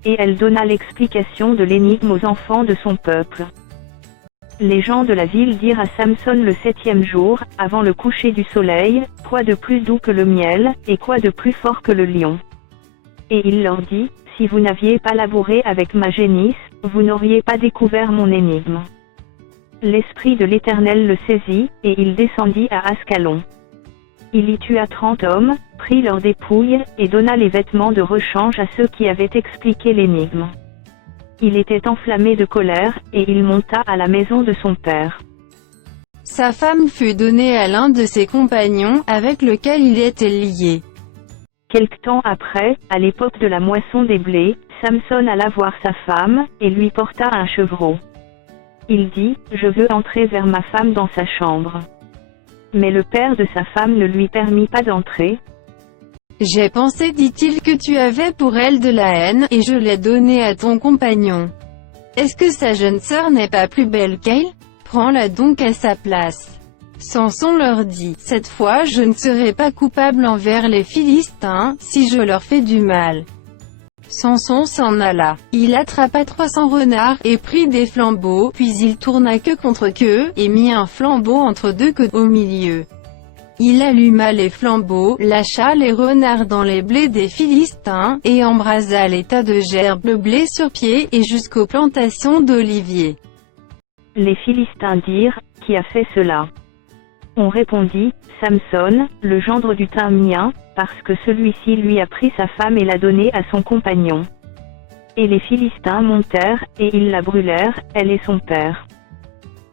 Et elle donna l'explication de l'énigme aux enfants de son peuple. Les gens de la ville dirent à Samson le 7e jour, avant le coucher du soleil, « Quoi de plus doux que le miel, et quoi de plus fort que le lion? » Et il leur dit, « Si vous n'aviez pas labouré avec ma génisse, vous n'auriez pas découvert mon énigme. » L'esprit de l'Éternel le saisit, et il descendit à Ascalon. Il y tua 30 hommes, prit leurs dépouilles, et donna les vêtements de rechange à ceux qui avaient expliqué l'énigme. Il était enflammé de colère, et il monta à la maison de son père. Sa femme fut donnée à l'un de ses compagnons, avec lequel il était lié. Quelque temps après, à l'époque de la moisson des blés, Samson alla voir sa femme, et lui porta un chevreau. Il dit, « Je veux entrer vers ma femme dans sa chambre. » Mais le père de sa femme ne lui permit pas d'entrer. « J'ai pensé, dit-il, que tu avais pour elle de la haine, et je l'ai donnée à ton compagnon. Est-ce que sa jeune sœur n'est pas plus belle qu'elle? Prends-la donc à sa place. » Samson leur dit, « Cette fois je ne serai pas coupable envers les Philistins, si je leur fais du mal. » Samson s'en alla. Il attrapa 300 renards, et prit des flambeaux, puis il tourna queue contre queue, et mit un flambeau entre deux queues au milieu. Il alluma les flambeaux, lâcha les renards dans les blés des Philistins, et embrasa les tas de gerbes de blé sur pied, et jusqu'aux plantations d'oliviers. Les Philistins dirent, « Qui a fait cela ?» On répondit, « Samson, le gendre du Timnien, parce que celui-ci lui a pris sa femme et l'a donnée à son compagnon. » Et les Philistins montèrent, et ils la brûlèrent, elle et son père.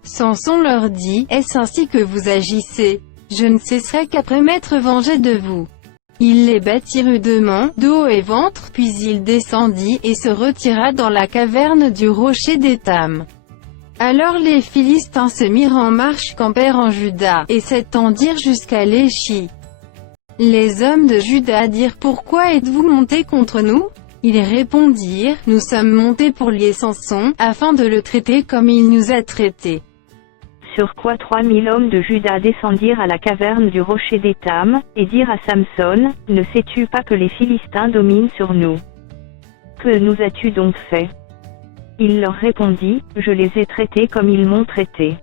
Samson leur dit, « Est-ce ainsi que vous agissez? Je ne cesserai qu'après m'être vengé de vous. » Il les battit rudement, dos et ventre, puis il descendit, et se retira dans la caverne du rocher d'Étam. Alors les Philistins se mirent en marche, campèrent en Juda, et s'étendirent jusqu'à Léchi. Les hommes de Juda dirent, « Pourquoi êtes-vous montés contre nous ?» Ils répondirent, « Nous sommes montés pour lier Samson, afin de le traiter comme il nous a traités. » Sur quoi 3000 hommes de Juda descendirent à la caverne du rocher d'Étam, et dirent à Samson, « Ne sais-tu pas que les Philistins dominent sur nous? Que nous as-tu donc fait ?» Il leur répondit, « Je les ai traités comme ils m'ont traité. »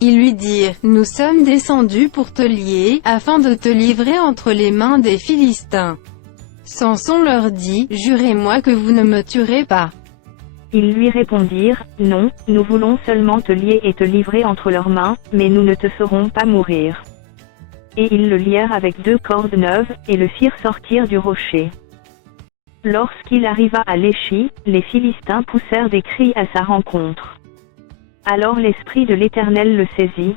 Ils lui dirent, « Nous sommes descendus pour te lier, afin de te livrer entre les mains des Philistins. » Samson leur dit, « Jurez-moi que vous ne me tuerez pas. » Ils lui répondirent, « Non, nous voulons seulement te lier et te livrer entre leurs mains, mais nous ne te ferons pas mourir. » Et ils le lièrent avec 2 cordes neuves, et le firent sortir du rocher. Lorsqu'il arriva à Léchi, les Philistins poussèrent des cris à sa rencontre. Alors l'Esprit de l'Éternel le saisit.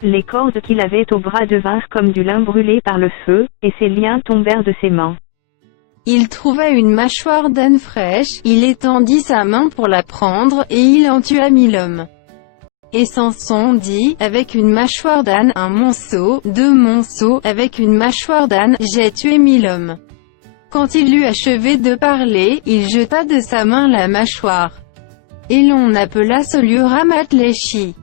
Les cordes qu'il avait au bras devinrent comme du lin brûlé par le feu, et ses liens tombèrent de ses mains. Il trouva une mâchoire d'âne fraîche, il étendit sa main pour la prendre, et il en tua 1000 hommes. Et Samson dit, avec une mâchoire d'âne, un monceau, 2 monceaux, avec une mâchoire d'âne, j'ai tué 1000 hommes. Quand il eut achevé de parler, il jeta de sa main la mâchoire. Et l'on appela ce lieu Ramath-Léchi.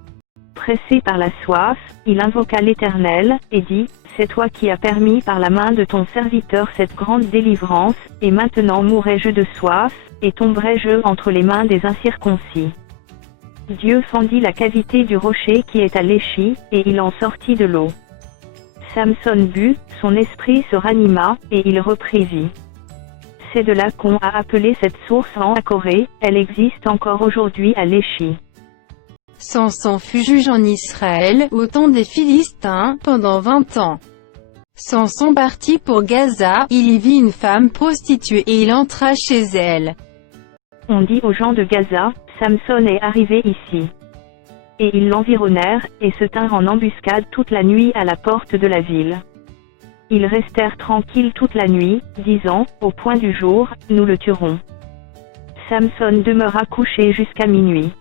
Pressé par la soif, il invoqua l'Éternel, et dit, « C'est toi qui as permis par la main de ton serviteur cette grande délivrance, et maintenant mourrai-je de soif, et tomberai-je entre les mains des incirconcis. » Dieu fendit la cavité du rocher qui est à Léchi, et il en sortit de l'eau. Samson but, son esprit se ranima, et il reprit vie. C'est de là qu'on a appelé cette source en Akoré, elle existe encore aujourd'hui à Léchi. Samson fut juge en Israël, au temps des Philistins, pendant 20 ans. Samson partit pour Gaza, il y vit une femme prostituée et il entra chez elle. On dit aux gens de Gaza, Samson est arrivé ici. Et ils l'environnèrent, et se tinrent en embuscade toute la nuit à la porte de la ville. Ils restèrent tranquilles toute la nuit, disant, au point du jour, nous le tuerons. Samson demeura couché jusqu'à minuit.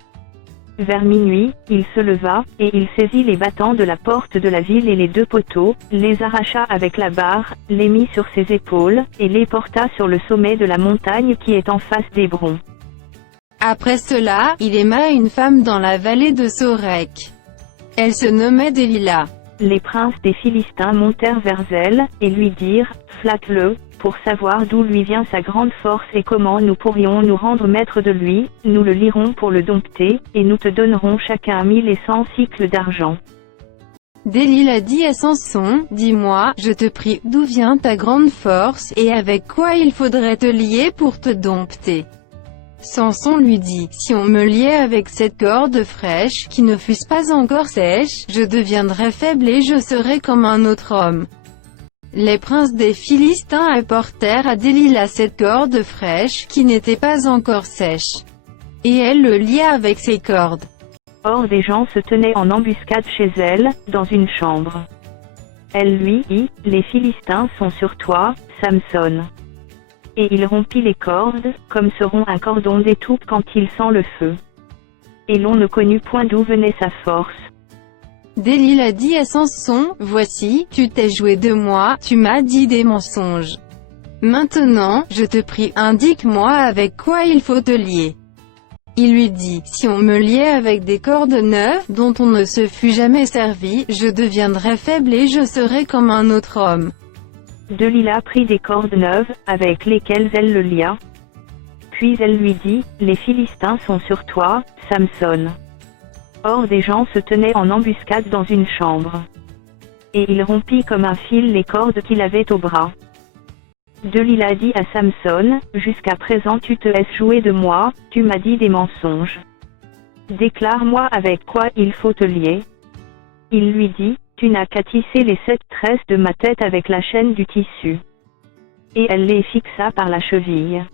Vers minuit, il se leva, et il saisit les battants de la porte de la ville et les 2 poteaux, les arracha avec la barre, les mit sur ses épaules, et les porta sur le sommet de la montagne qui est en face d'Hébron. Après cela, il aima une femme dans la vallée de Sorek. Elle se nommait Délila. Les princes des Philistins montèrent vers elle, et lui dirent, flatte-le, pour savoir d'où lui vient sa grande force et comment nous pourrions nous rendre maîtres de lui, nous le lirons pour le dompter, et nous te donnerons chacun 1100 cycles d'argent. Délila dit à Samson, dis-moi, je te prie, d'où vient ta grande force, et avec quoi il faudrait te lier pour te dompter. Samson lui dit, si on me liait avec cette corde fraîche, qui ne fût pas encore sèche, je deviendrais faible et je serais comme un autre homme. Les princes des Philistins apportèrent à Delilah cette corde fraîche, qui n'était pas encore sèche. Et elle le lia avec ses cordes. Or des gens se tenaient en embuscade chez elle, dans une chambre. Elle lui dit, les Philistins sont sur toi, Samson. Et il rompit les cordes, comme se rompt un cordon d'étoupe quand il sent le feu. Et l'on ne connut point d'où venait sa force. Delilah dit à Samson, voici, tu t'es joué de moi, tu m'as dit des mensonges. Maintenant, je te prie, indique-moi avec quoi il faut te lier. Il lui dit, si on me liait avec des cordes neuves, dont on ne se fût jamais servi, je deviendrais faible et je serais comme un autre homme. Delilah prit des cordes neuves, avec lesquelles elle le lia. Puis elle lui dit, les Philistins sont sur toi, Samson. Or des gens se tenaient en embuscade dans une chambre. Et il rompit comme un fil les cordes qu'il avait au bras. Delilah dit à Samson, jusqu'à présent tu te laisses jouer de moi, tu m'as dit des mensonges. Déclare-moi avec quoi il faut te lier. Il lui dit, tu n'as qu'à tisser les 7 tresses de ma tête avec la chaîne du tissu. Et elle les fixa par la cheville.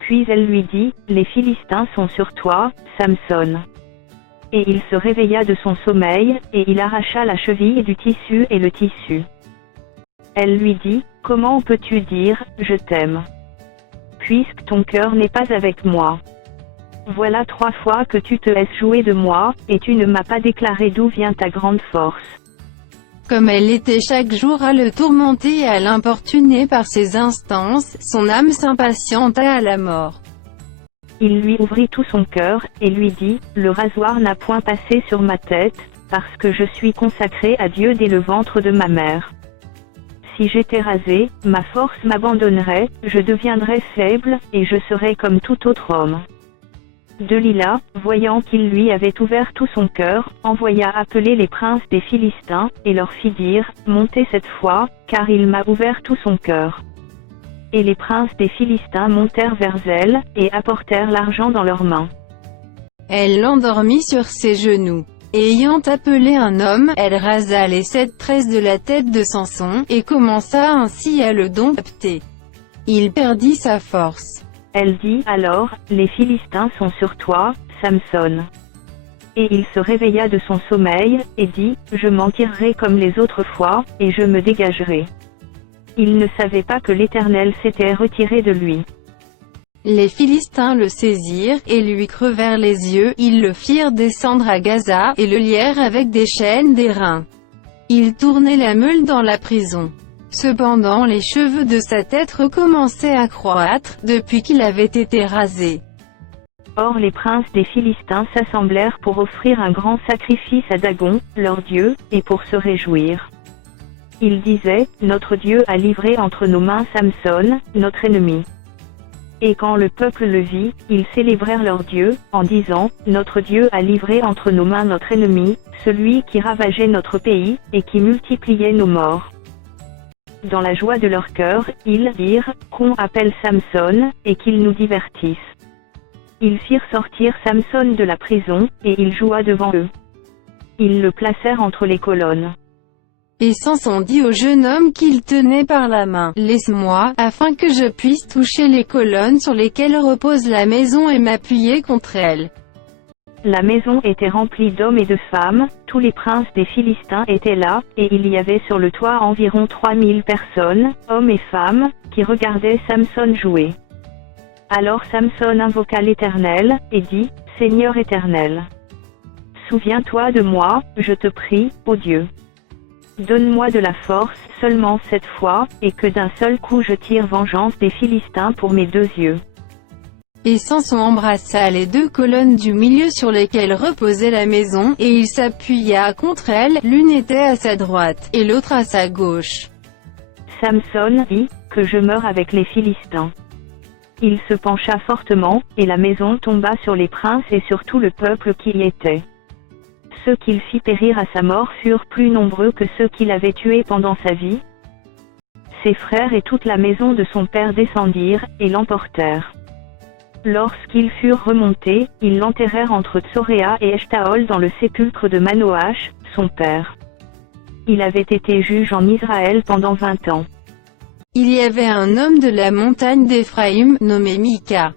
Puis elle lui dit, les Philistins sont sur toi, Samson. Et il se réveilla de son sommeil, et il arracha la cheville du tissu et le tissu. Elle lui dit, comment peux-tu dire, je t'aime, puisque ton cœur n'est pas avec moi? Voilà 3 fois que tu te laisses jouer de moi, et tu ne m'as pas déclaré d'où vient ta grande force. Comme elle était chaque jour à le tourmenter et à l'importuner par ses instances, son âme s'impatienta à la mort. Il lui ouvrit tout son cœur, et lui dit, le rasoir n'a point passé sur ma tête, parce que je suis consacré à Dieu dès le ventre de ma mère. Si j'étais rasé, ma force m'abandonnerait, je deviendrais faible, et je serais comme tout autre homme. Delilah, voyant qu'il lui avait ouvert tout son cœur, envoya appeler les princes des Philistins, et leur fit dire, montez cette fois, car il m'a ouvert tout son cœur. Et les princes des Philistins montèrent vers elle, et apportèrent l'argent dans leurs mains. Elle l'endormit sur ses genoux. Et ayant appelé un homme, elle rasa les 7 tresses de la tête de Samson, et commença ainsi à le dompter. Il perdit sa force. Elle dit alors, les Philistins sont sur toi, Samson. Et il se réveilla de son sommeil, et dit, je m'en tirerai comme les autres fois, et je me dégagerai. Il ne savait pas que l'Éternel s'était retiré de lui. Les Philistins le saisirent, et lui crevèrent les yeux, ils le firent descendre à Gaza, et le lièrent avec des chaînes d'airain. Ils tournaient la meule dans la prison. Cependant les cheveux de sa tête recommençaient à croître, depuis qu'il avait été rasé. Or les princes des Philistins s'assemblèrent pour offrir un grand sacrifice à Dagon, leur dieu, et pour se réjouir. Ils disaient, notre Dieu a livré entre nos mains Samson, notre ennemi. Et quand le peuple le vit, ils célébrèrent leur Dieu, en disant, notre Dieu a livré entre nos mains notre ennemi, celui qui ravageait notre pays, et qui multipliait nos morts. Dans la joie de leur cœur, ils dirent, qu'on appelle Samson, et qu'il nous divertisse. Ils firent sortir Samson de la prison, et il joua devant eux. Ils le placèrent entre les colonnes. Et Samson dit au jeune homme qu'il tenait par la main, « Laisse-moi, afin que je puisse toucher les colonnes sur lesquelles repose la maison et m'appuyer contre elles. » La maison était remplie d'hommes et de femmes, tous les princes des Philistins étaient là, et il y avait sur le toit environ 3000 personnes, hommes et femmes, qui regardaient Samson jouer. Alors Samson invoqua l'Éternel, et dit, « Seigneur Éternel, souviens-toi de moi, je te prie, ô Dieu. Donne-moi de la force, seulement cette fois, et que d'un seul coup je tire vengeance des Philistins pour mes 2 yeux. » Et Samson embrassa les 2 colonnes du milieu sur lesquelles reposait la maison, et il s'appuya contre elles, l'une était à sa droite, et l'autre à sa gauche. Samson dit, « Que je meure avec les Philistins. » Il se pencha fortement, et la maison tomba sur les princes et sur tout le peuple qui y était. Ceux qu'il fit périr à sa mort furent plus nombreux que ceux qu'il avait tués pendant sa vie. Ses frères et toute la maison de son père descendirent, et l'emportèrent. Lorsqu'ils furent remontés, ils l'enterrèrent entre Tsoréa et Eshtaol dans le sépulcre de Manoach, son père. il avait été juge en Israël pendant 20 ans. Il y avait un homme de la montagne d'Éphraïm, nommé Mika.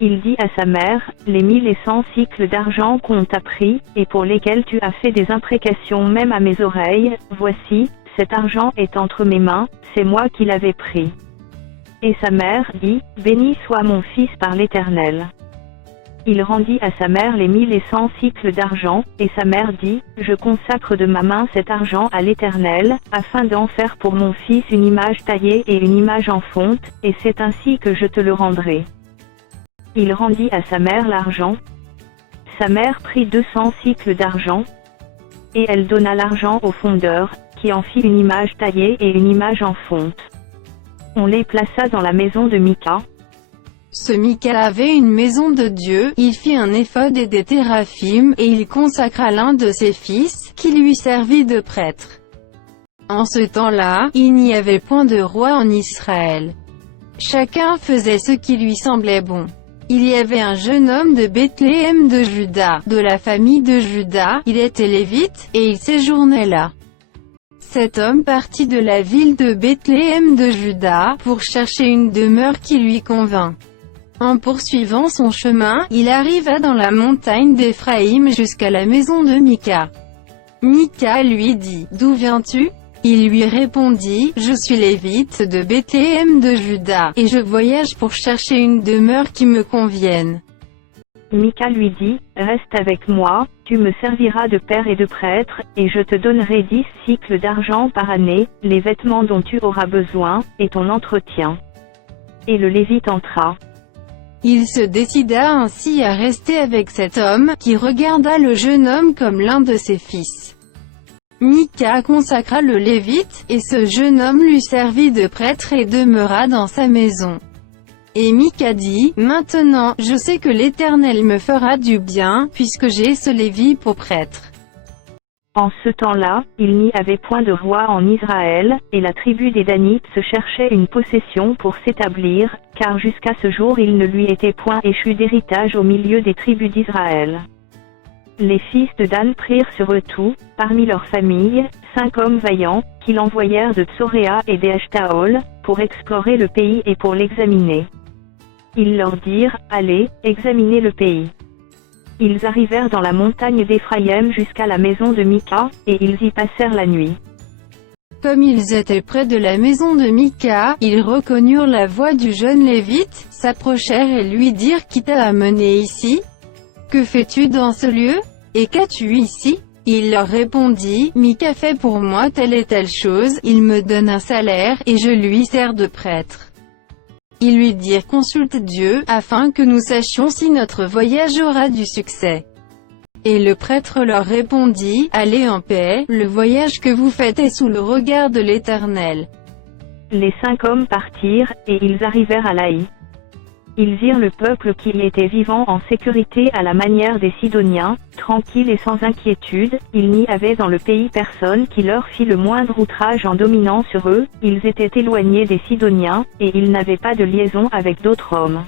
Il dit à sa mère, les 1100 cycles d'argent qu'on t'a pris, et pour lesquels tu as fait des imprécations même à mes oreilles, voici, cet argent est entre mes mains, c'est moi qui l'avais pris. Et sa mère dit, béni soit mon fils par l'Éternel. Il rendit à sa mère les 1100 cycles d'argent, et sa mère dit, je consacre de ma main cet argent à l'Éternel, afin d'en faire pour mon fils une image taillée et une image en fonte, et c'est ainsi que je te le rendrai. Il rendit à sa mère l'argent. Sa mère prit 200 cycles d'argent, et elle donna l'argent au fondeur, qui en fit une image taillée et une image en fonte. On les plaça dans la maison de Mika. Ce Mika avait une maison de Dieu, il fit un éphod et des téraphim, et il consacra l'un de ses fils, qui lui servit de prêtre. En ce temps-là, il n'y avait point de roi en Israël. Chacun faisait ce qui lui semblait bon. Il y avait un jeune homme de Bethléem de Juda, de la famille de Juda, il était lévite, et il séjournait là. Cet homme partit de la ville de Bethléem de Juda, pour chercher une demeure qui lui convint. En poursuivant son chemin, il arriva dans la montagne d'Éphraïm jusqu'à la maison de Mika. Mika lui dit, « D'où viens-tu » Il lui répondit, « Je suis lévite de Bethléem de Juda, et je voyage pour chercher une demeure qui me convienne. » Mika lui dit, « Reste avec moi, tu me serviras de père et de prêtre, et je te donnerai 10 cycles d'argent par année, les vêtements dont tu auras besoin, et ton entretien. » Et le Lévite entra. Il se décida ainsi à rester avec cet homme, qui regarda le jeune homme comme l'un de ses fils. Mika consacra le Lévite, et ce jeune homme lui servit de prêtre et demeura dans sa maison. Et Mika dit, « Maintenant, je sais que l'Éternel me fera du bien, puisque j'ai ce Lévite pour prêtre. » En ce temps-là, il n'y avait point de roi en Israël, et la tribu des Danites se cherchait une possession pour s'établir, car jusqu'à ce jour il ne lui était point échu d'héritage au milieu des tribus d'Israël. Les fils de Dan prirent sur eux tout, parmi leurs familles, 5 hommes vaillants, qui l'envoyèrent de Tsoréa et d'Eshtaol, pour explorer le pays et pour l'examiner. Ils leur dirent, allez, examinez le pays. Ils arrivèrent dans la montagne d'Éphraïm jusqu'à la maison de Mika, et ils y passèrent la nuit. Comme ils étaient près de la maison de Mika, ils reconnurent la voix du jeune Lévite, s'approchèrent et lui dirent, qui t'a amené ici? Que fais-tu dans ce lieu? Et qu'as-tu ici? Il leur répondit, Mika fait pour moi telle et telle chose, il me donne un salaire, et je lui sers de prêtre. Ils lui dirent, consulte Dieu, afin que nous sachions si notre voyage aura du succès. Et le prêtre leur répondit, allez en paix, le voyage que vous faites est sous le regard de l'Éternel. Les 5 hommes partirent, et ils arrivèrent à Laï. Ils virent le peuple qui y était vivant en sécurité à la manière des Sidoniens, tranquille et sans inquiétude, il n'y avait dans le pays personne qui leur fit le moindre outrage en dominant sur eux, ils étaient éloignés des Sidoniens, et ils n'avaient pas de liaison avec d'autres hommes.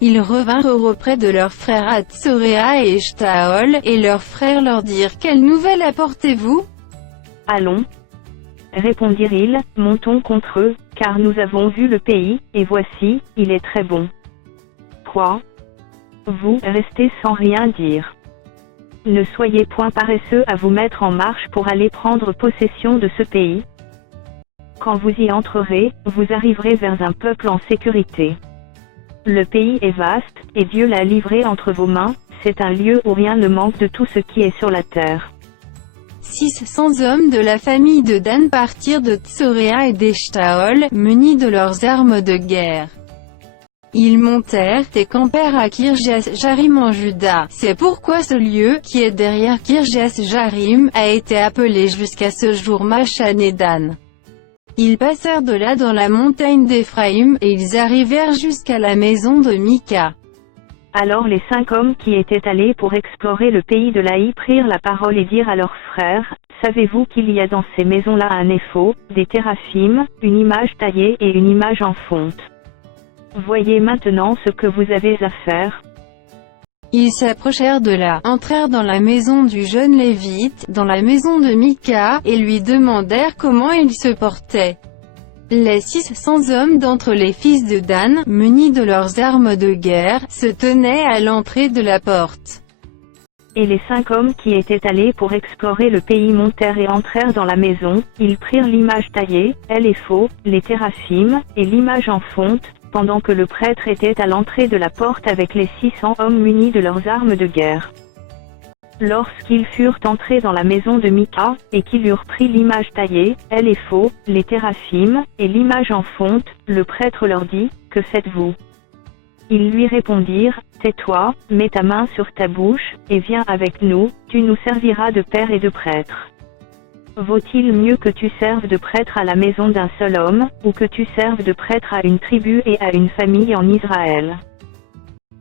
Ils revinrent auprès de leurs frères à Tsoréa et Eshtaol, et leurs frères leur dirent, quelle nouvelle apportez-vous? Allons, répondirent-ils, montons contre eux, car nous avons vu le pays, et voici, il est très bon. Quoi? Vous restez sans rien dire. Ne soyez point paresseux à vous mettre en marche pour aller prendre possession de ce pays. Quand vous y entrerez, vous arriverez vers un peuple en sécurité. Le pays est vaste, et Dieu l'a livré entre vos mains, c'est un lieu où rien ne manque de tout ce qui est sur la terre. 600 hommes de la famille de Dan partirent de Tsoréa et d'Eshtaol, munis de leurs armes de guerre. Ils montèrent et campèrent à Kirjath-Jarim en Juda. C'est pourquoi ce lieu, qui est derrière Kirjath-Jarim, a été appelé jusqu'à ce jour Machané-Dan. Ils passèrent de là dans la montagne d'Éphraïm, et ils arrivèrent jusqu'à la maison de Mika. Alors les 5 hommes qui étaient allés pour explorer le pays de Laï prirent la parole et dirent à leurs frères, « Savez-vous qu'il y a dans ces maisons-là un éphod, des téraphim, une image taillée et une image en fonte? Voyez maintenant ce que vous avez à faire. » Ils s'approchèrent de là, entrèrent dans la maison du jeune Lévite, dans la maison de Mika, et lui demandèrent comment il se portait. Les 600 hommes d'entre les fils de Dan, munis de leurs armes de guerre, se tenaient à l'entrée de la porte. Et les 5 hommes qui étaient allés pour explorer le pays montèrent et entrèrent dans la maison, ils prirent l'image taillée, elle est faux, les téraphim, et l'image en fonte, pendant que le prêtre était à l'entrée de la porte avec les 600 hommes munis de leurs armes de guerre. Lorsqu'ils furent entrés dans la maison de Mika, et qu'ils eurent pris l'image taillée, elle est faux, les téraphim, et l'image en fonte, le prêtre leur dit, « Que faites-vous » Ils lui répondirent, « Tais-toi, mets ta main sur ta bouche, et viens avec nous, tu nous serviras de père et de prêtre. Vaut-il mieux que tu serves de prêtre à la maison d'un seul homme, ou que tu serves de prêtre à une tribu et à une famille en Israël ?»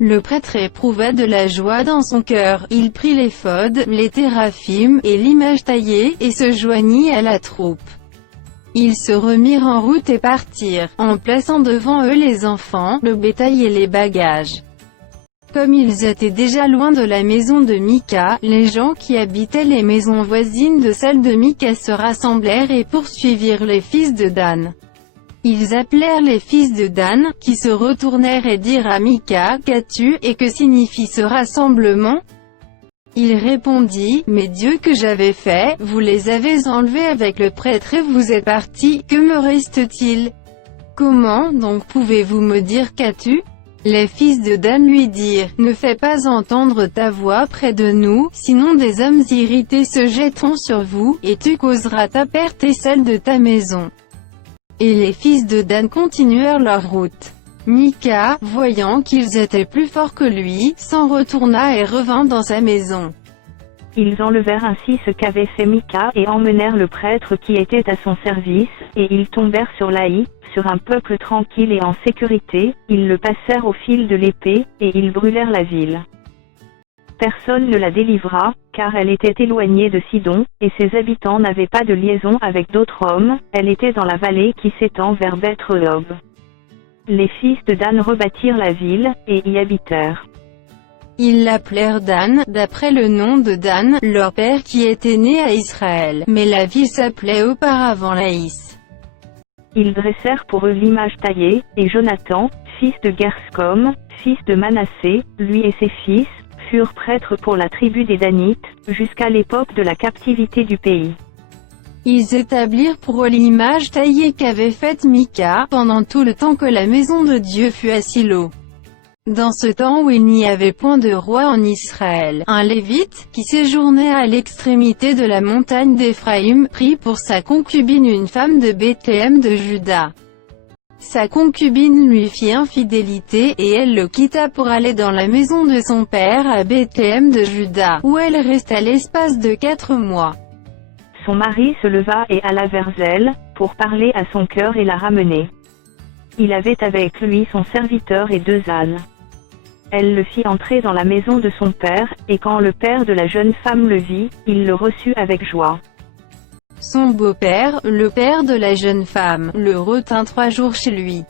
Le prêtre éprouva de la joie dans son cœur, il prit l'éphod, les téraphim, et l'image taillée, et se joignit à la troupe. Ils se remirent en route et partirent, en plaçant devant eux les enfants, le bétail et les bagages. Comme ils étaient déjà loin de la maison de Mika, les gens qui habitaient les maisons voisines de celle de Mika se rassemblèrent et poursuivirent les fils de Dan. Ils appelèrent les fils de Dan, qui se retournèrent et dirent à Mika, « Qu'as-tu, et que signifie ce rassemblement ?» Il répondit, « Mes dieux que j'avais faits, vous les avez enlevés avec le prêtre et vous êtes partis, que me reste-t-il? Comment donc pouvez-vous me dire qu'as-tu » Les fils de Dan lui dirent, « Ne fais pas entendre ta voix près de nous, sinon des hommes irrités se jetteront sur vous, et tu causeras ta perte et celle de ta maison. » Et les fils de Dan continuèrent leur route. Mika, voyant qu'ils étaient plus forts que lui, s'en retourna et revint dans sa maison. Ils enlevèrent ainsi ce qu'avait fait Mika et emmenèrent le prêtre qui était à son service, et ils tombèrent sur l'Aï, sur un peuple tranquille et en sécurité, ils le passèrent au fil de l'épée, et ils brûlèrent la ville. Personne ne la délivra, car elle était éloignée de Sidon, et ses habitants n'avaient pas de liaison avec d'autres hommes, elle était dans la vallée qui s'étend vers Beth-Rehob. Les fils de Dan rebâtirent la ville, et y habitèrent. Ils l'appelèrent Dan, d'après le nom de Dan, leur père qui était né à Israël, mais la ville s'appelait auparavant Laïs. Ils dressèrent pour eux l'image taillée, et Jonathan, fils de Gerscom, fils de Manassé, lui et ses fils, furent prêtres pour la tribu des Danites, jusqu'à l'époque de la captivité du pays. Ils établirent pour eux l'image taillée qu'avait faite Mika, pendant tout le temps que la maison de Dieu fut à Silo. Dans ce temps où il n'y avait point de roi en Israël, un Lévite, qui séjournait à l'extrémité de la montagne d'Éphraïm, prit pour sa concubine une femme de Bethléem de Juda. Sa concubine lui fit infidélité, et elle le quitta pour aller dans la maison de son père à Bethléem de Juda, où elle resta l'espace de 4 mois. Son mari se leva et alla vers elle, pour parler à son cœur et la ramener. Il avait avec lui son serviteur et 2 ânes. Elle le fit entrer dans la maison de son père, et quand le père de la jeune femme le vit, il le reçut avec joie. Son beau-père, le père de la jeune femme, le retint 3 jours chez lui.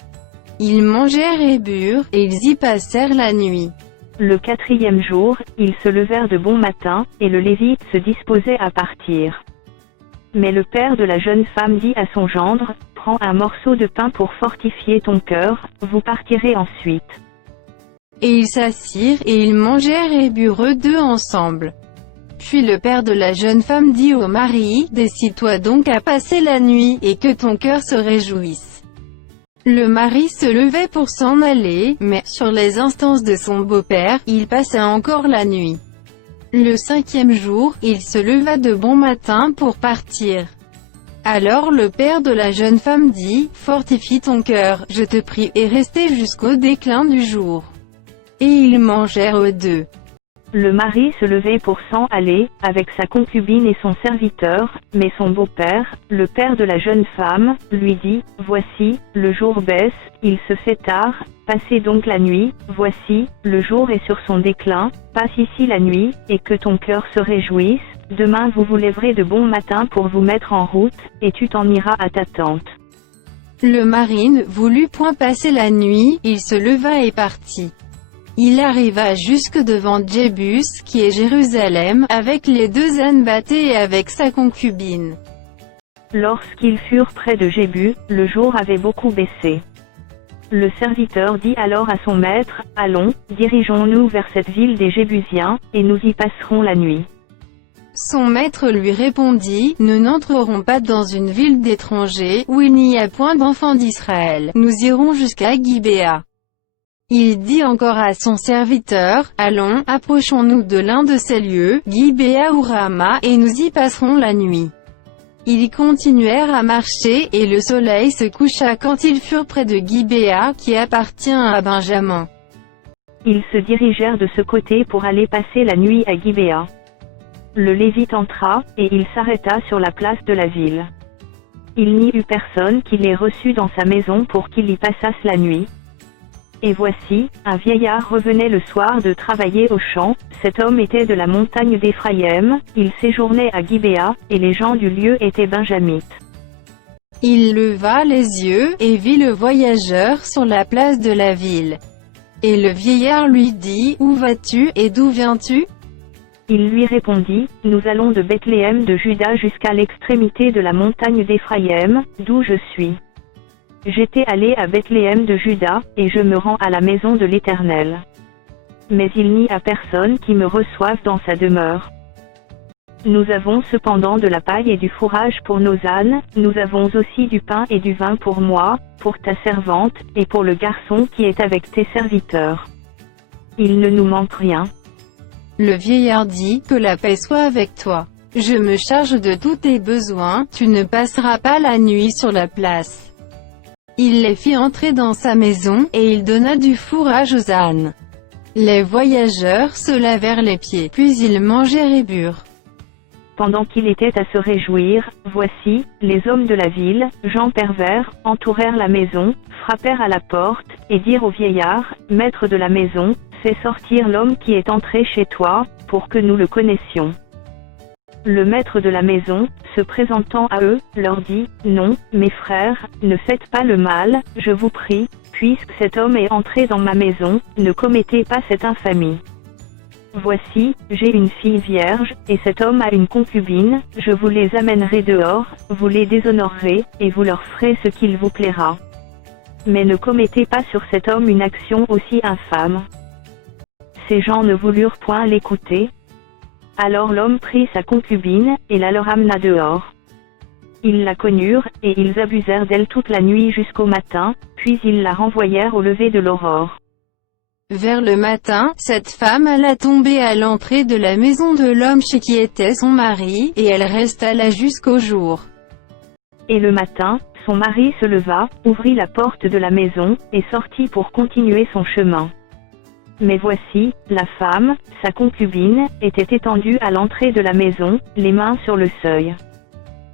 Ils mangèrent et burent, et ils y passèrent la nuit. Le 4e jour, ils se levèrent de bon matin, et le Lévite se disposait à partir. Mais le père de la jeune femme dit à son gendre, « Prends un morceau de pain pour fortifier ton cœur, vous partirez ensuite. » Et ils s'assirent, et ils mangèrent et burent eux 2 ensemble. Puis le père de la jeune femme dit au mari, « Décide-toi donc à passer la nuit, et que ton cœur se réjouisse. » Le mari se levait pour s'en aller, mais, sur les instances de son beau-père, il passa encore la nuit. Le 5e jour, il se leva de bon matin pour partir. Alors le père de la jeune femme dit, « Fortifie ton cœur, je te prie, et restez jusqu'au déclin du jour. » Et ils mangèrent eux 2. Le mari se levait pour s'en aller, avec sa concubine et son serviteur, mais son beau-père, le père de la jeune femme, lui dit, « Voici, le jour baisse, il se fait tard, passez donc la nuit, voici, le jour est sur son déclin, passe ici la nuit, et que ton cœur se réjouisse, demain vous vous lèverez de bon matin pour vous mettre en route, et tu t'en iras à ta tente. » Le mari ne voulut point passer la nuit, il se leva et partit. Il arriva jusque devant Jébus, qui est Jérusalem, avec les 2 ânes bâtés et avec sa concubine. Lorsqu'ils furent près de Jébu, le jour avait beaucoup baissé. Le serviteur dit alors à son maître, « Allons, dirigeons-nous vers cette ville des Jébusiens, et nous y passerons la nuit. » Son maître lui répondit, « Nous n'entrerons pas dans une ville d'étrangers, où il n'y a point d'enfants d'Israël, nous irons jusqu'à Gibéa. » Il dit encore à son serviteur, « Allons, approchons-nous de l'un de ces lieux, Gibéa ou Rama, et nous y passerons la nuit. » Ils continuèrent à marcher, et le soleil se coucha quand ils furent près de Gibéa, qui appartient à Benjamin. Ils se dirigèrent de ce côté pour aller passer la nuit à Gibéa. Le Lévite entra, et il s'arrêta sur la place de la ville. Il n'y eut personne qui les reçût dans sa maison pour qu'il y passasse la nuit. Et voici, un vieillard revenait le soir de travailler au champ. Cet homme était de la montagne d'Éphraïm, il séjournait à Gibéa, et les gens du lieu étaient benjamites. Il leva les yeux, et vit le voyageur sur la place de la ville. Et le vieillard lui dit, « Où vas-tu, et d'où viens-tu » Il lui répondit, « Nous allons de Bethléem de Juda jusqu'à l'extrémité de la montagne d'Éphraïm, d'où je suis. J'étais allé à Bethléem de Juda, et je me rends à la maison de l'Éternel. Mais il n'y a personne qui me reçoive dans sa demeure. Nous avons cependant de la paille et du fourrage pour nos ânes, nous avons aussi du pain et du vin pour moi, pour ta servante, et pour le garçon qui est avec tes serviteurs. Il ne nous manque rien. » Le vieillard dit, « Que la paix soit avec toi. Je me charge de tous tes besoins, tu ne passeras pas la nuit sur la place. » Il les fit entrer dans sa maison, et il donna du fourrage aux ânes. Les voyageurs se lavèrent les pieds, puis ils mangèrent et burent. Pendant qu'il était à se réjouir, voici, les hommes de la ville, gens pervers, entourèrent la maison, frappèrent à la porte, et dirent au vieillard, « Maître de la maison, fais sortir l'homme qui est entré chez toi, pour que nous le connaissions. » Le maître de la maison, se présentant à eux, leur dit, « Non, mes frères, ne faites pas le mal, je vous prie, puisque cet homme est entré dans ma maison, ne commettez pas cette infamie. Voici, j'ai une fille vierge, et cet homme a une concubine, je vous les amènerai dehors, vous les déshonorerez, et vous leur ferez ce qu'il vous plaira. Mais ne commettez pas sur cet homme une action aussi infâme. » Ces gens ne voulurent point l'écouter. Alors l'homme prit sa concubine, et la leur amena dehors. Ils la connurent, et ils abusèrent d'elle toute la nuit jusqu'au matin, puis ils la renvoyèrent au lever de l'aurore. Vers le matin, cette femme alla tomber à l'entrée de la maison de l'homme chez qui était son mari, et elle resta là jusqu'au jour. Et le matin, son mari se leva, ouvrit la porte de la maison, et sortit pour continuer son chemin. Mais voici, la femme, sa concubine, était étendue à l'entrée de la maison, les mains sur le seuil.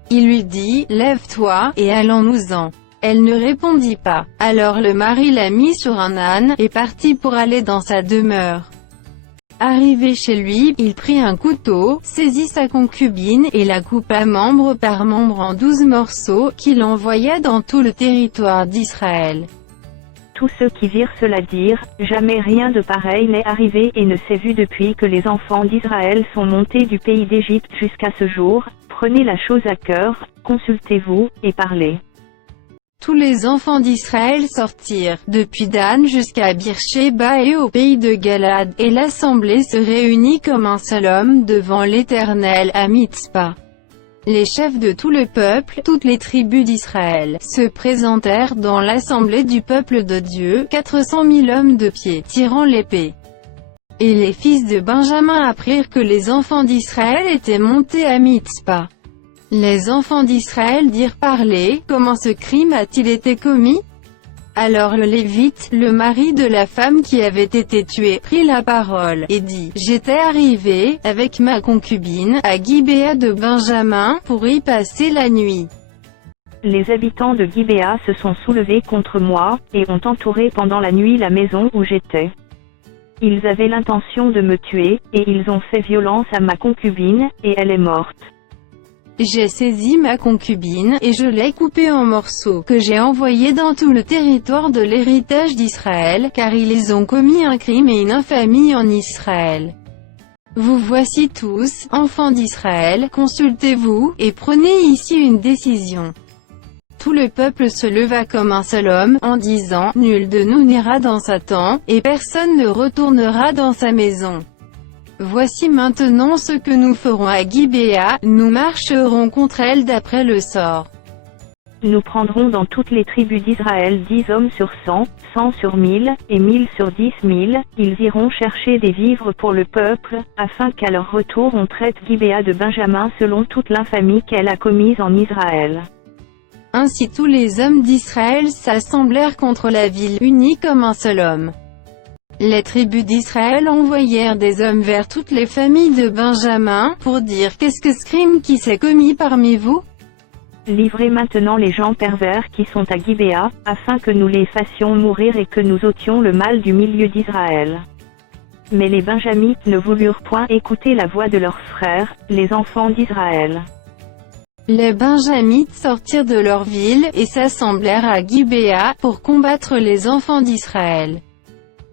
Il lui dit, « Lève-toi, et allons-nous-en. » Elle ne répondit pas. Alors le mari la mit sur un âne, et partit pour aller dans sa demeure. Arrivé chez lui, il prit un couteau, saisit sa concubine, et la coupa membre par membre en 12 morceaux, qu'il envoya dans tout le territoire d'Israël. Tous ceux qui virent cela dirent, « Jamais rien de pareil n'est arrivé et ne s'est vu depuis que les enfants d'Israël sont montés du pays d'Égypte jusqu'à ce jour. Prenez la chose à cœur, consultez-vous, et parlez. » Tous les enfants d'Israël sortirent, depuis Dan jusqu'à Beersheba et au pays de Galad, et l'assemblée se réunit comme un seul homme devant l'Éternel à Mitzpa. Les chefs de tout le peuple, toutes les tribus d'Israël, se présentèrent dans l'assemblée du peuple de Dieu, 400 000 hommes de pied, tirant l'épée. Et les fils de Benjamin apprirent que les enfants d'Israël étaient montés à Mitzpa. Les enfants d'Israël dirent, « Parlez, comment ce crime a-t-il été commis ?» Alors le Lévite, le mari de la femme qui avait été tuée, prit la parole, et dit, « J'étais arrivé, avec ma concubine, à Gibéa de Benjamin, pour y passer la nuit. Les habitants de Gibéa se sont soulevés contre moi, et ont entouré pendant la nuit la maison où j'étais. Ils avaient l'intention de me tuer, et ils ont fait violence à ma concubine, et elle est morte. J'ai saisi ma concubine, et je l'ai coupée en morceaux, que j'ai envoyée dans tout le territoire de l'héritage d'Israël, car ils ont commis un crime et une infamie en Israël. Vous voici tous, enfants d'Israël, consultez-vous, et prenez ici une décision. Tout le peuple se leva comme un seul homme, en disant, nul de nous n'ira dans sa tente, et personne ne retournera dans sa maison. Voici maintenant ce que nous ferons à Gibéa, nous marcherons contre elle d'après le sort. Nous prendrons dans toutes les tribus d'Israël 10 hommes sur 100, 100 sur 1000, et 1000 sur 10 000, ils iront chercher des vivres pour le peuple, afin qu'à leur retour on traite Gibéa de Benjamin selon toute l'infamie qu'elle a commise en Israël. Ainsi tous les hommes d'Israël s'assemblèrent contre la ville, unis comme un seul homme. Les tribus d'Israël envoyèrent des hommes vers toutes les familles de Benjamin, pour dire qu'est-ce que ce crime qui s'est commis parmi vous? Livrez maintenant les gens pervers qui sont à Gibéa, afin que nous les fassions mourir et que nous ôtions le mal du milieu d'Israël. Mais les Benjamites ne voulurent point écouter la voix de leurs frères, les enfants d'Israël. Les Benjamites sortirent de leur ville, et s'assemblèrent à Gibéa, pour combattre les enfants d'Israël.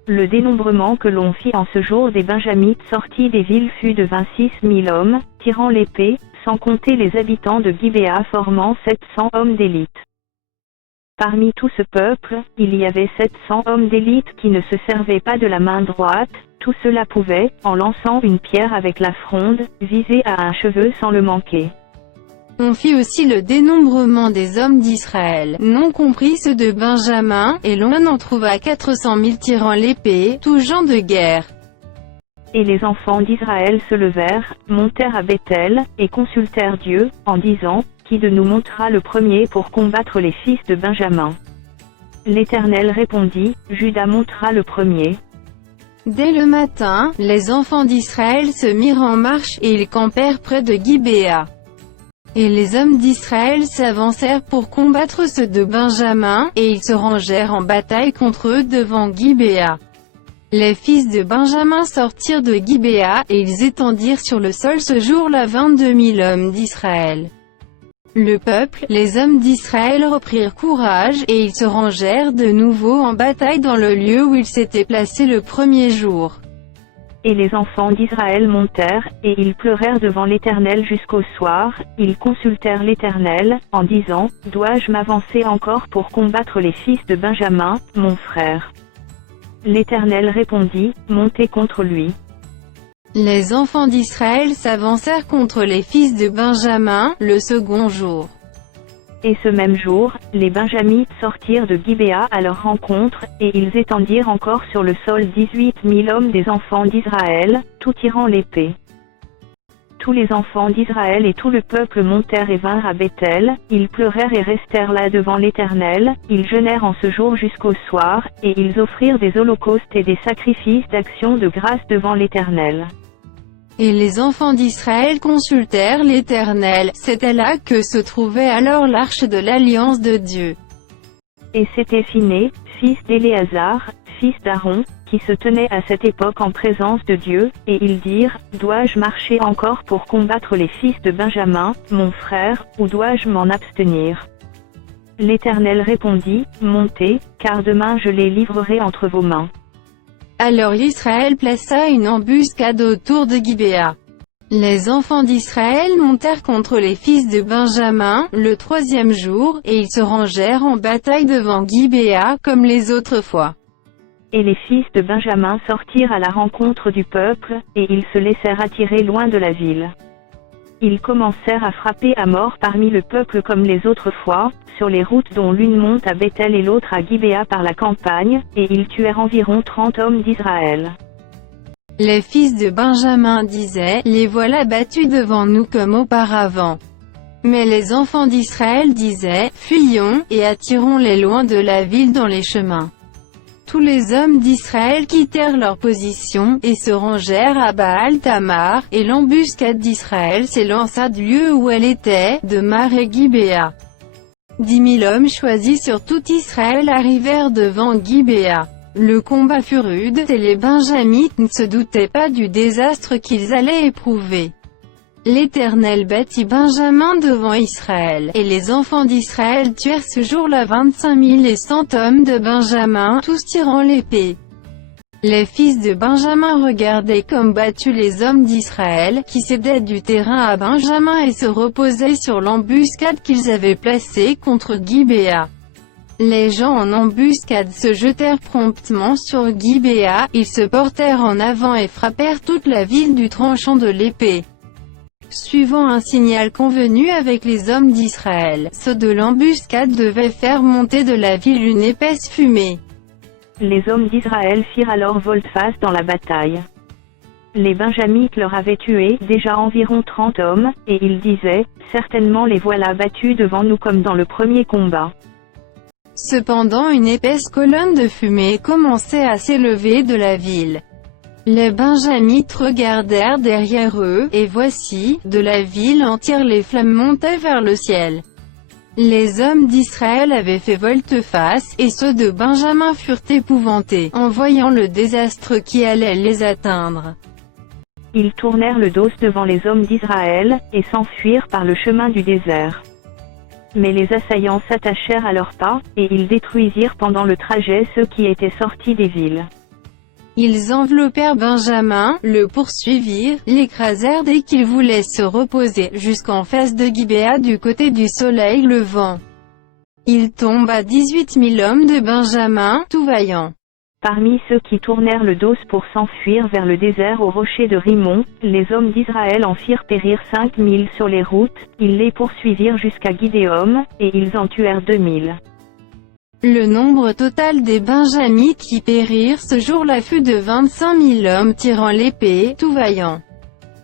Le dénombrement que l'on fit en ce jour des Benjamites sortis des villes fut de 26 000 hommes, tirant l'épée, sans compter les habitants de Gibéa formant 700 hommes d'élite. Parmi tout ce peuple, il y avait 700 hommes d'élite qui ne se servaient pas de la main droite, tout cela pouvait, en lançant une pierre avec la fronde, viser à un cheveu sans le manquer. On fit aussi le dénombrement des hommes d'Israël, non compris ceux de Benjamin, et l'on en trouva 400 000 tirant l'épée, tout genre de guerre. Et les enfants d'Israël se levèrent, montèrent à Béthel, et consultèrent Dieu, en disant, qui de nous montera le premier pour combattre les fils de Benjamin? L'Éternel répondit, Juda montera le premier. Dès le matin, les enfants d'Israël se mirent en marche, et ils campèrent près de Gibéa. Et les hommes d'Israël s'avancèrent pour combattre ceux de Benjamin, et ils se rangèrent en bataille contre eux devant Gibéa. Les fils de Benjamin sortirent de Gibéa, et ils étendirent sur le sol ce jour-là 22 000 hommes d'Israël. Le peuple, les hommes d'Israël reprirent courage, et ils se rangèrent de nouveau en bataille dans le lieu où ils s'étaient placés le premier jour. Et les enfants d'Israël montèrent, et ils pleurèrent devant l'Éternel jusqu'au soir, ils consultèrent l'Éternel, en disant, dois-je m'avancer encore pour combattre les fils de Benjamin, mon frère? L'Éternel répondit, montez contre lui. Les enfants d'Israël s'avancèrent contre les fils de Benjamin, le second jour. Et ce même jour, les Benjamites sortirent de Gibéa à leur rencontre, et ils étendirent encore sur le sol 18 000 hommes des enfants d'Israël, tout tirant l'épée. Tous les enfants d'Israël et tout le peuple montèrent et vinrent à Béthel, ils pleurèrent et restèrent là devant l'Éternel, ils jeûnèrent en ce jour jusqu'au soir, et ils offrirent des holocaustes et des sacrifices d'action de grâce devant l'Éternel. Et les enfants d'Israël consultèrent l'Éternel, c'était là que se trouvait alors l'arche de l'alliance de Dieu. Et c'était Phiné, fils d'Éléazar, fils d'Aaron, qui se tenait à cette époque en présence de Dieu, et ils dirent, dois-je marcher encore pour combattre les fils de Benjamin, mon frère, ou dois-je m'en abstenir? L'Éternel répondit, montez, car demain je les livrerai entre vos mains. Alors Israël plaça une embuscade autour de Gibéa. Les enfants d'Israël montèrent contre les fils de Benjamin, le troisième jour, et ils se rangèrent en bataille devant Gibéa, comme les autres fois. Et les fils de Benjamin sortirent à la rencontre du peuple, et ils se laissèrent attirer loin de la ville. Ils commencèrent à frapper à mort parmi le peuple comme les autres fois, sur les routes dont l'une monte à Béthel et l'autre à Gibéa par la campagne, et ils tuèrent environ 30 hommes d'Israël. Les fils de Benjamin disaient, les voilà battus devant nous comme auparavant. Mais les enfants d'Israël disaient, fuyons, et attirons-les loin de la ville dans les chemins. Tous les hommes d'Israël quittèrent leur position, et se rangèrent à Baal-Tamar, et l'embuscade d'Israël s'élança du lieu où elle était, de Mar et Gibéa. 10 000 hommes choisis sur tout Israël arrivèrent devant Gibéa. Le combat fut rude, et les Benjamites ne se doutaient pas du désastre qu'ils allaient éprouver. L'Éternel battit Benjamin devant Israël, et les enfants d'Israël tuèrent ce jour-là 25 100 hommes de Benjamin, tous tirant l'épée. Les fils de Benjamin regardaient comme battus les hommes d'Israël, qui cédaient du terrain à Benjamin et se reposaient sur l'embuscade qu'ils avaient placée contre Gibéa. Les gens en embuscade se jetèrent promptement sur Gibéa, ils se portèrent en avant et frappèrent toute la ville du tranchant de l'épée. Suivant un signal convenu avec les hommes d'Israël, ceux de l'embuscade devaient faire monter de la ville une épaisse fumée. Les hommes d'Israël firent alors volte-face dans la bataille. Les Benjamites leur avaient tué déjà environ 30 hommes, et ils disaient, « Certainement les voilà battus devant nous comme dans le premier combat. » Cependant une épaisse colonne de fumée commençait à s'élever de la ville. Les Benjamites regardèrent derrière eux, et voici, de la ville entière les flammes montaient vers le ciel. Les hommes d'Israël avaient fait volte-face, et ceux de Benjamin furent épouvantés, en voyant le désastre qui allait les atteindre. Ils tournèrent le dos devant les hommes d'Israël, et s'enfuirent par le chemin du désert. Mais les assaillants s'attachèrent à leurs pas, et ils détruisirent pendant le trajet ceux qui étaient sortis des villes. Ils enveloppèrent Benjamin, le poursuivirent, l'écrasèrent dès qu'il voulait se reposer, jusqu'en face de Gibéa du côté du soleil levant. Il tomba 18 000 hommes de Benjamin, tout vaillants. Parmi ceux qui tournèrent le dos pour s'enfuir vers le désert au rocher de Rimon, les hommes d'Israël en firent périr 5 000 sur les routes, ils les poursuivirent jusqu'à Gidéom, et ils en tuèrent 2 000. Le nombre total des Benjamites qui périrent ce jour-là fut de 25 000 hommes tirant l'épée, tout vaillants.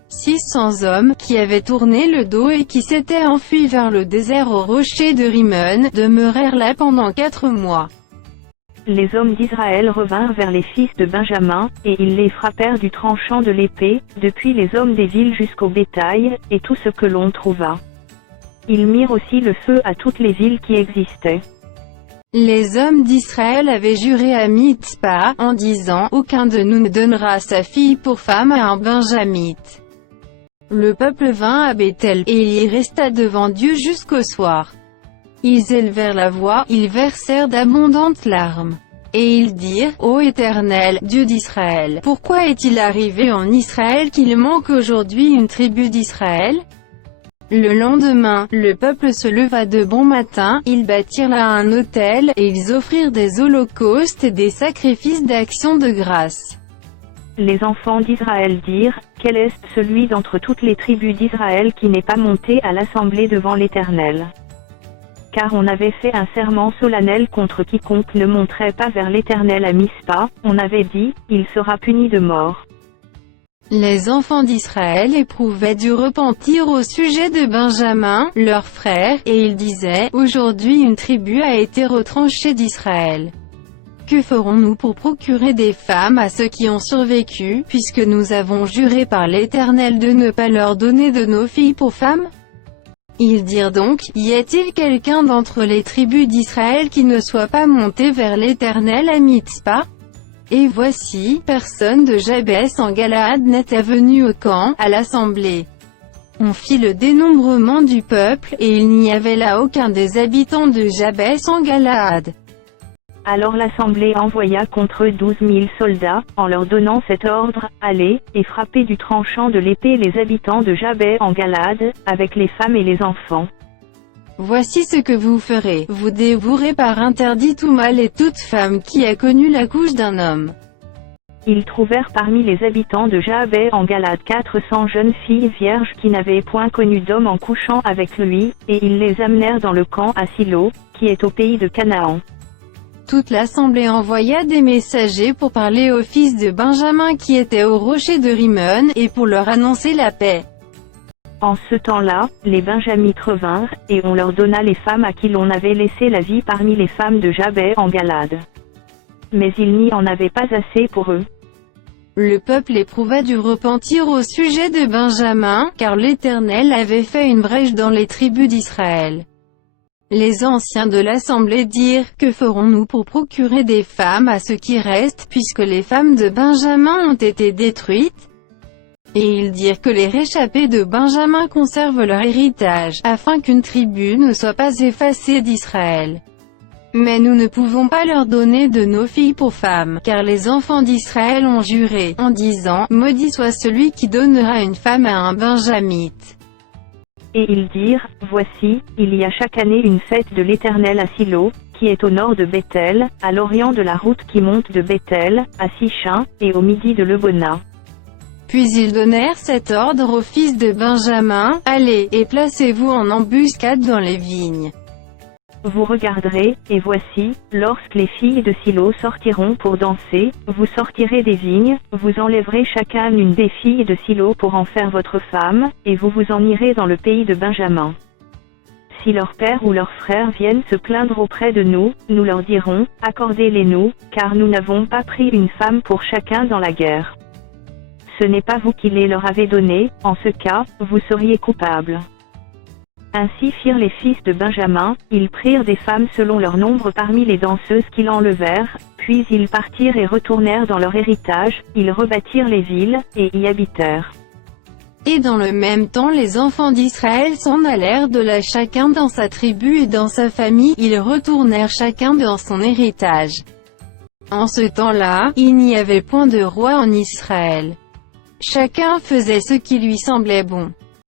600 hommes, qui avaient tourné le dos et qui s'étaient enfuis vers le désert au rocher de Rimon, demeurèrent là pendant 4 mois. Les hommes d'Israël revinrent vers les fils de Benjamin, et ils les frappèrent du tranchant de l'épée, depuis les hommes des villes jusqu'au bétail, et tout ce que l'on trouva. Ils mirent aussi le feu à toutes les villes qui existaient. Les hommes d'Israël avaient juré à Mitzpah, en disant, « Aucun de nous ne donnera sa fille pour femme à un Benjamite. » Le peuple vint à Béthel, et il y resta devant Dieu jusqu'au soir. Ils élevèrent la voix, ils versèrent d'abondantes larmes. Et ils dirent, « Ô Éternel, Dieu d'Israël, pourquoi est-il arrivé en Israël qu'il manque aujourd'hui une tribu d'Israël ?» Le lendemain, le peuple se leva de bon matin, ils bâtirent là un autel, et ils offrirent des holocaustes et des sacrifices d'action de grâce. Les enfants d'Israël dirent, « Quel est celui d'entre toutes les tribus d'Israël qui n'est pas monté à l'assemblée devant l'Éternel ?» Car on avait fait un serment solennel contre quiconque ne monterait pas vers l'Éternel à Mispa, on avait dit, « Il sera puni de mort. » Les enfants d'Israël éprouvaient du repentir au sujet de Benjamin, leur frère, et ils disaient, « Aujourd'hui une tribu a été retranchée d'Israël. Que ferons-nous pour procurer des femmes à ceux qui ont survécu, puisque nous avons juré par l'Éternel de ne pas leur donner de nos filles pour femmes ?» Ils dirent donc, « Y a-t-il quelqu'un d'entre les tribus d'Israël qui ne soit pas monté vers l'Éternel à Mitzpah ?» Et voici, personne de Jabès en Galaad n'était venu au camp, à l'assemblée. On fit le dénombrement du peuple, et il n'y avait là aucun des habitants de Jabès en Galaad. Alors l'assemblée envoya contre eux 12 000 soldats, en leur donnant cet ordre, « Allez, et frappez du tranchant de l'épée les habitants de Jabès en Galaad, avec les femmes et les enfants. » Voici ce que vous ferez, vous dévorez par interdit tout mâle et toute femme qui a connu la couche d'un homme. Ils trouvèrent parmi les habitants de Jabès en Galaad 400 jeunes filles vierges qui n'avaient point connu d'homme en couchant avec lui, et ils les amenèrent dans le camp à Silo, qui est au pays de Canaan. Toute l'assemblée envoya des messagers pour parler aux fils de Benjamin qui étaient au rocher de Rimon, et pour leur annoncer la paix. En ce temps-là, les Benjamites revinrent, et on leur donna les femmes à qui l'on avait laissé la vie parmi les femmes de Jabès en Galaad. Mais il n'y en avait pas assez pour eux. Le peuple éprouva du repentir au sujet de Benjamin, car l'Éternel avait fait une brèche dans les tribus d'Israël. Les anciens de l'assemblée dirent, « Que ferons-nous pour procurer des femmes à ceux qui restent, puisque les femmes de Benjamin ont été détruites ?» Et ils dirent que les réchappés de Benjamin conservent leur héritage, afin qu'une tribu ne soit pas effacée d'Israël. Mais nous ne pouvons pas leur donner de nos filles pour femmes, car les enfants d'Israël ont juré, en disant, maudit soit celui qui donnera une femme à un Benjamite. Et ils dirent, voici, il y a chaque année une fête de l'Éternel à Silo, qui est au nord de Béthel, à l'orient de la route qui monte de Béthel, à Sichin, et au midi de Lebona. Puis ils donnèrent cet ordre aux fils de Benjamin, allez, et placez-vous en embuscade dans les vignes. Vous regarderez, et voici, lorsque les filles de Silo sortiront pour danser, vous sortirez des vignes, vous enlèverez chacun une des filles de Silo pour en faire votre femme, et vous vous en irez dans le pays de Benjamin. Si leur père ou leur frère viennent se plaindre auprès de nous, nous leur dirons, accordez-les-nous, car nous n'avons pas pris une femme pour chacun dans la guerre. Ce n'est pas vous qui les leur avez donnés, en ce cas, vous seriez coupables. Ainsi firent les fils de Benjamin, ils prirent des femmes selon leur nombre parmi les danseuses qu'ils enlevèrent, puis ils partirent et retournèrent dans leur héritage, ils rebâtirent les villes, et y habitèrent. Et dans le même temps les enfants d'Israël s'en allèrent de là chacun dans sa tribu et dans sa famille, ils retournèrent chacun dans son héritage. En ce temps-là, il n'y avait point de roi en Israël. Chacun faisait ce qui lui semblait bon.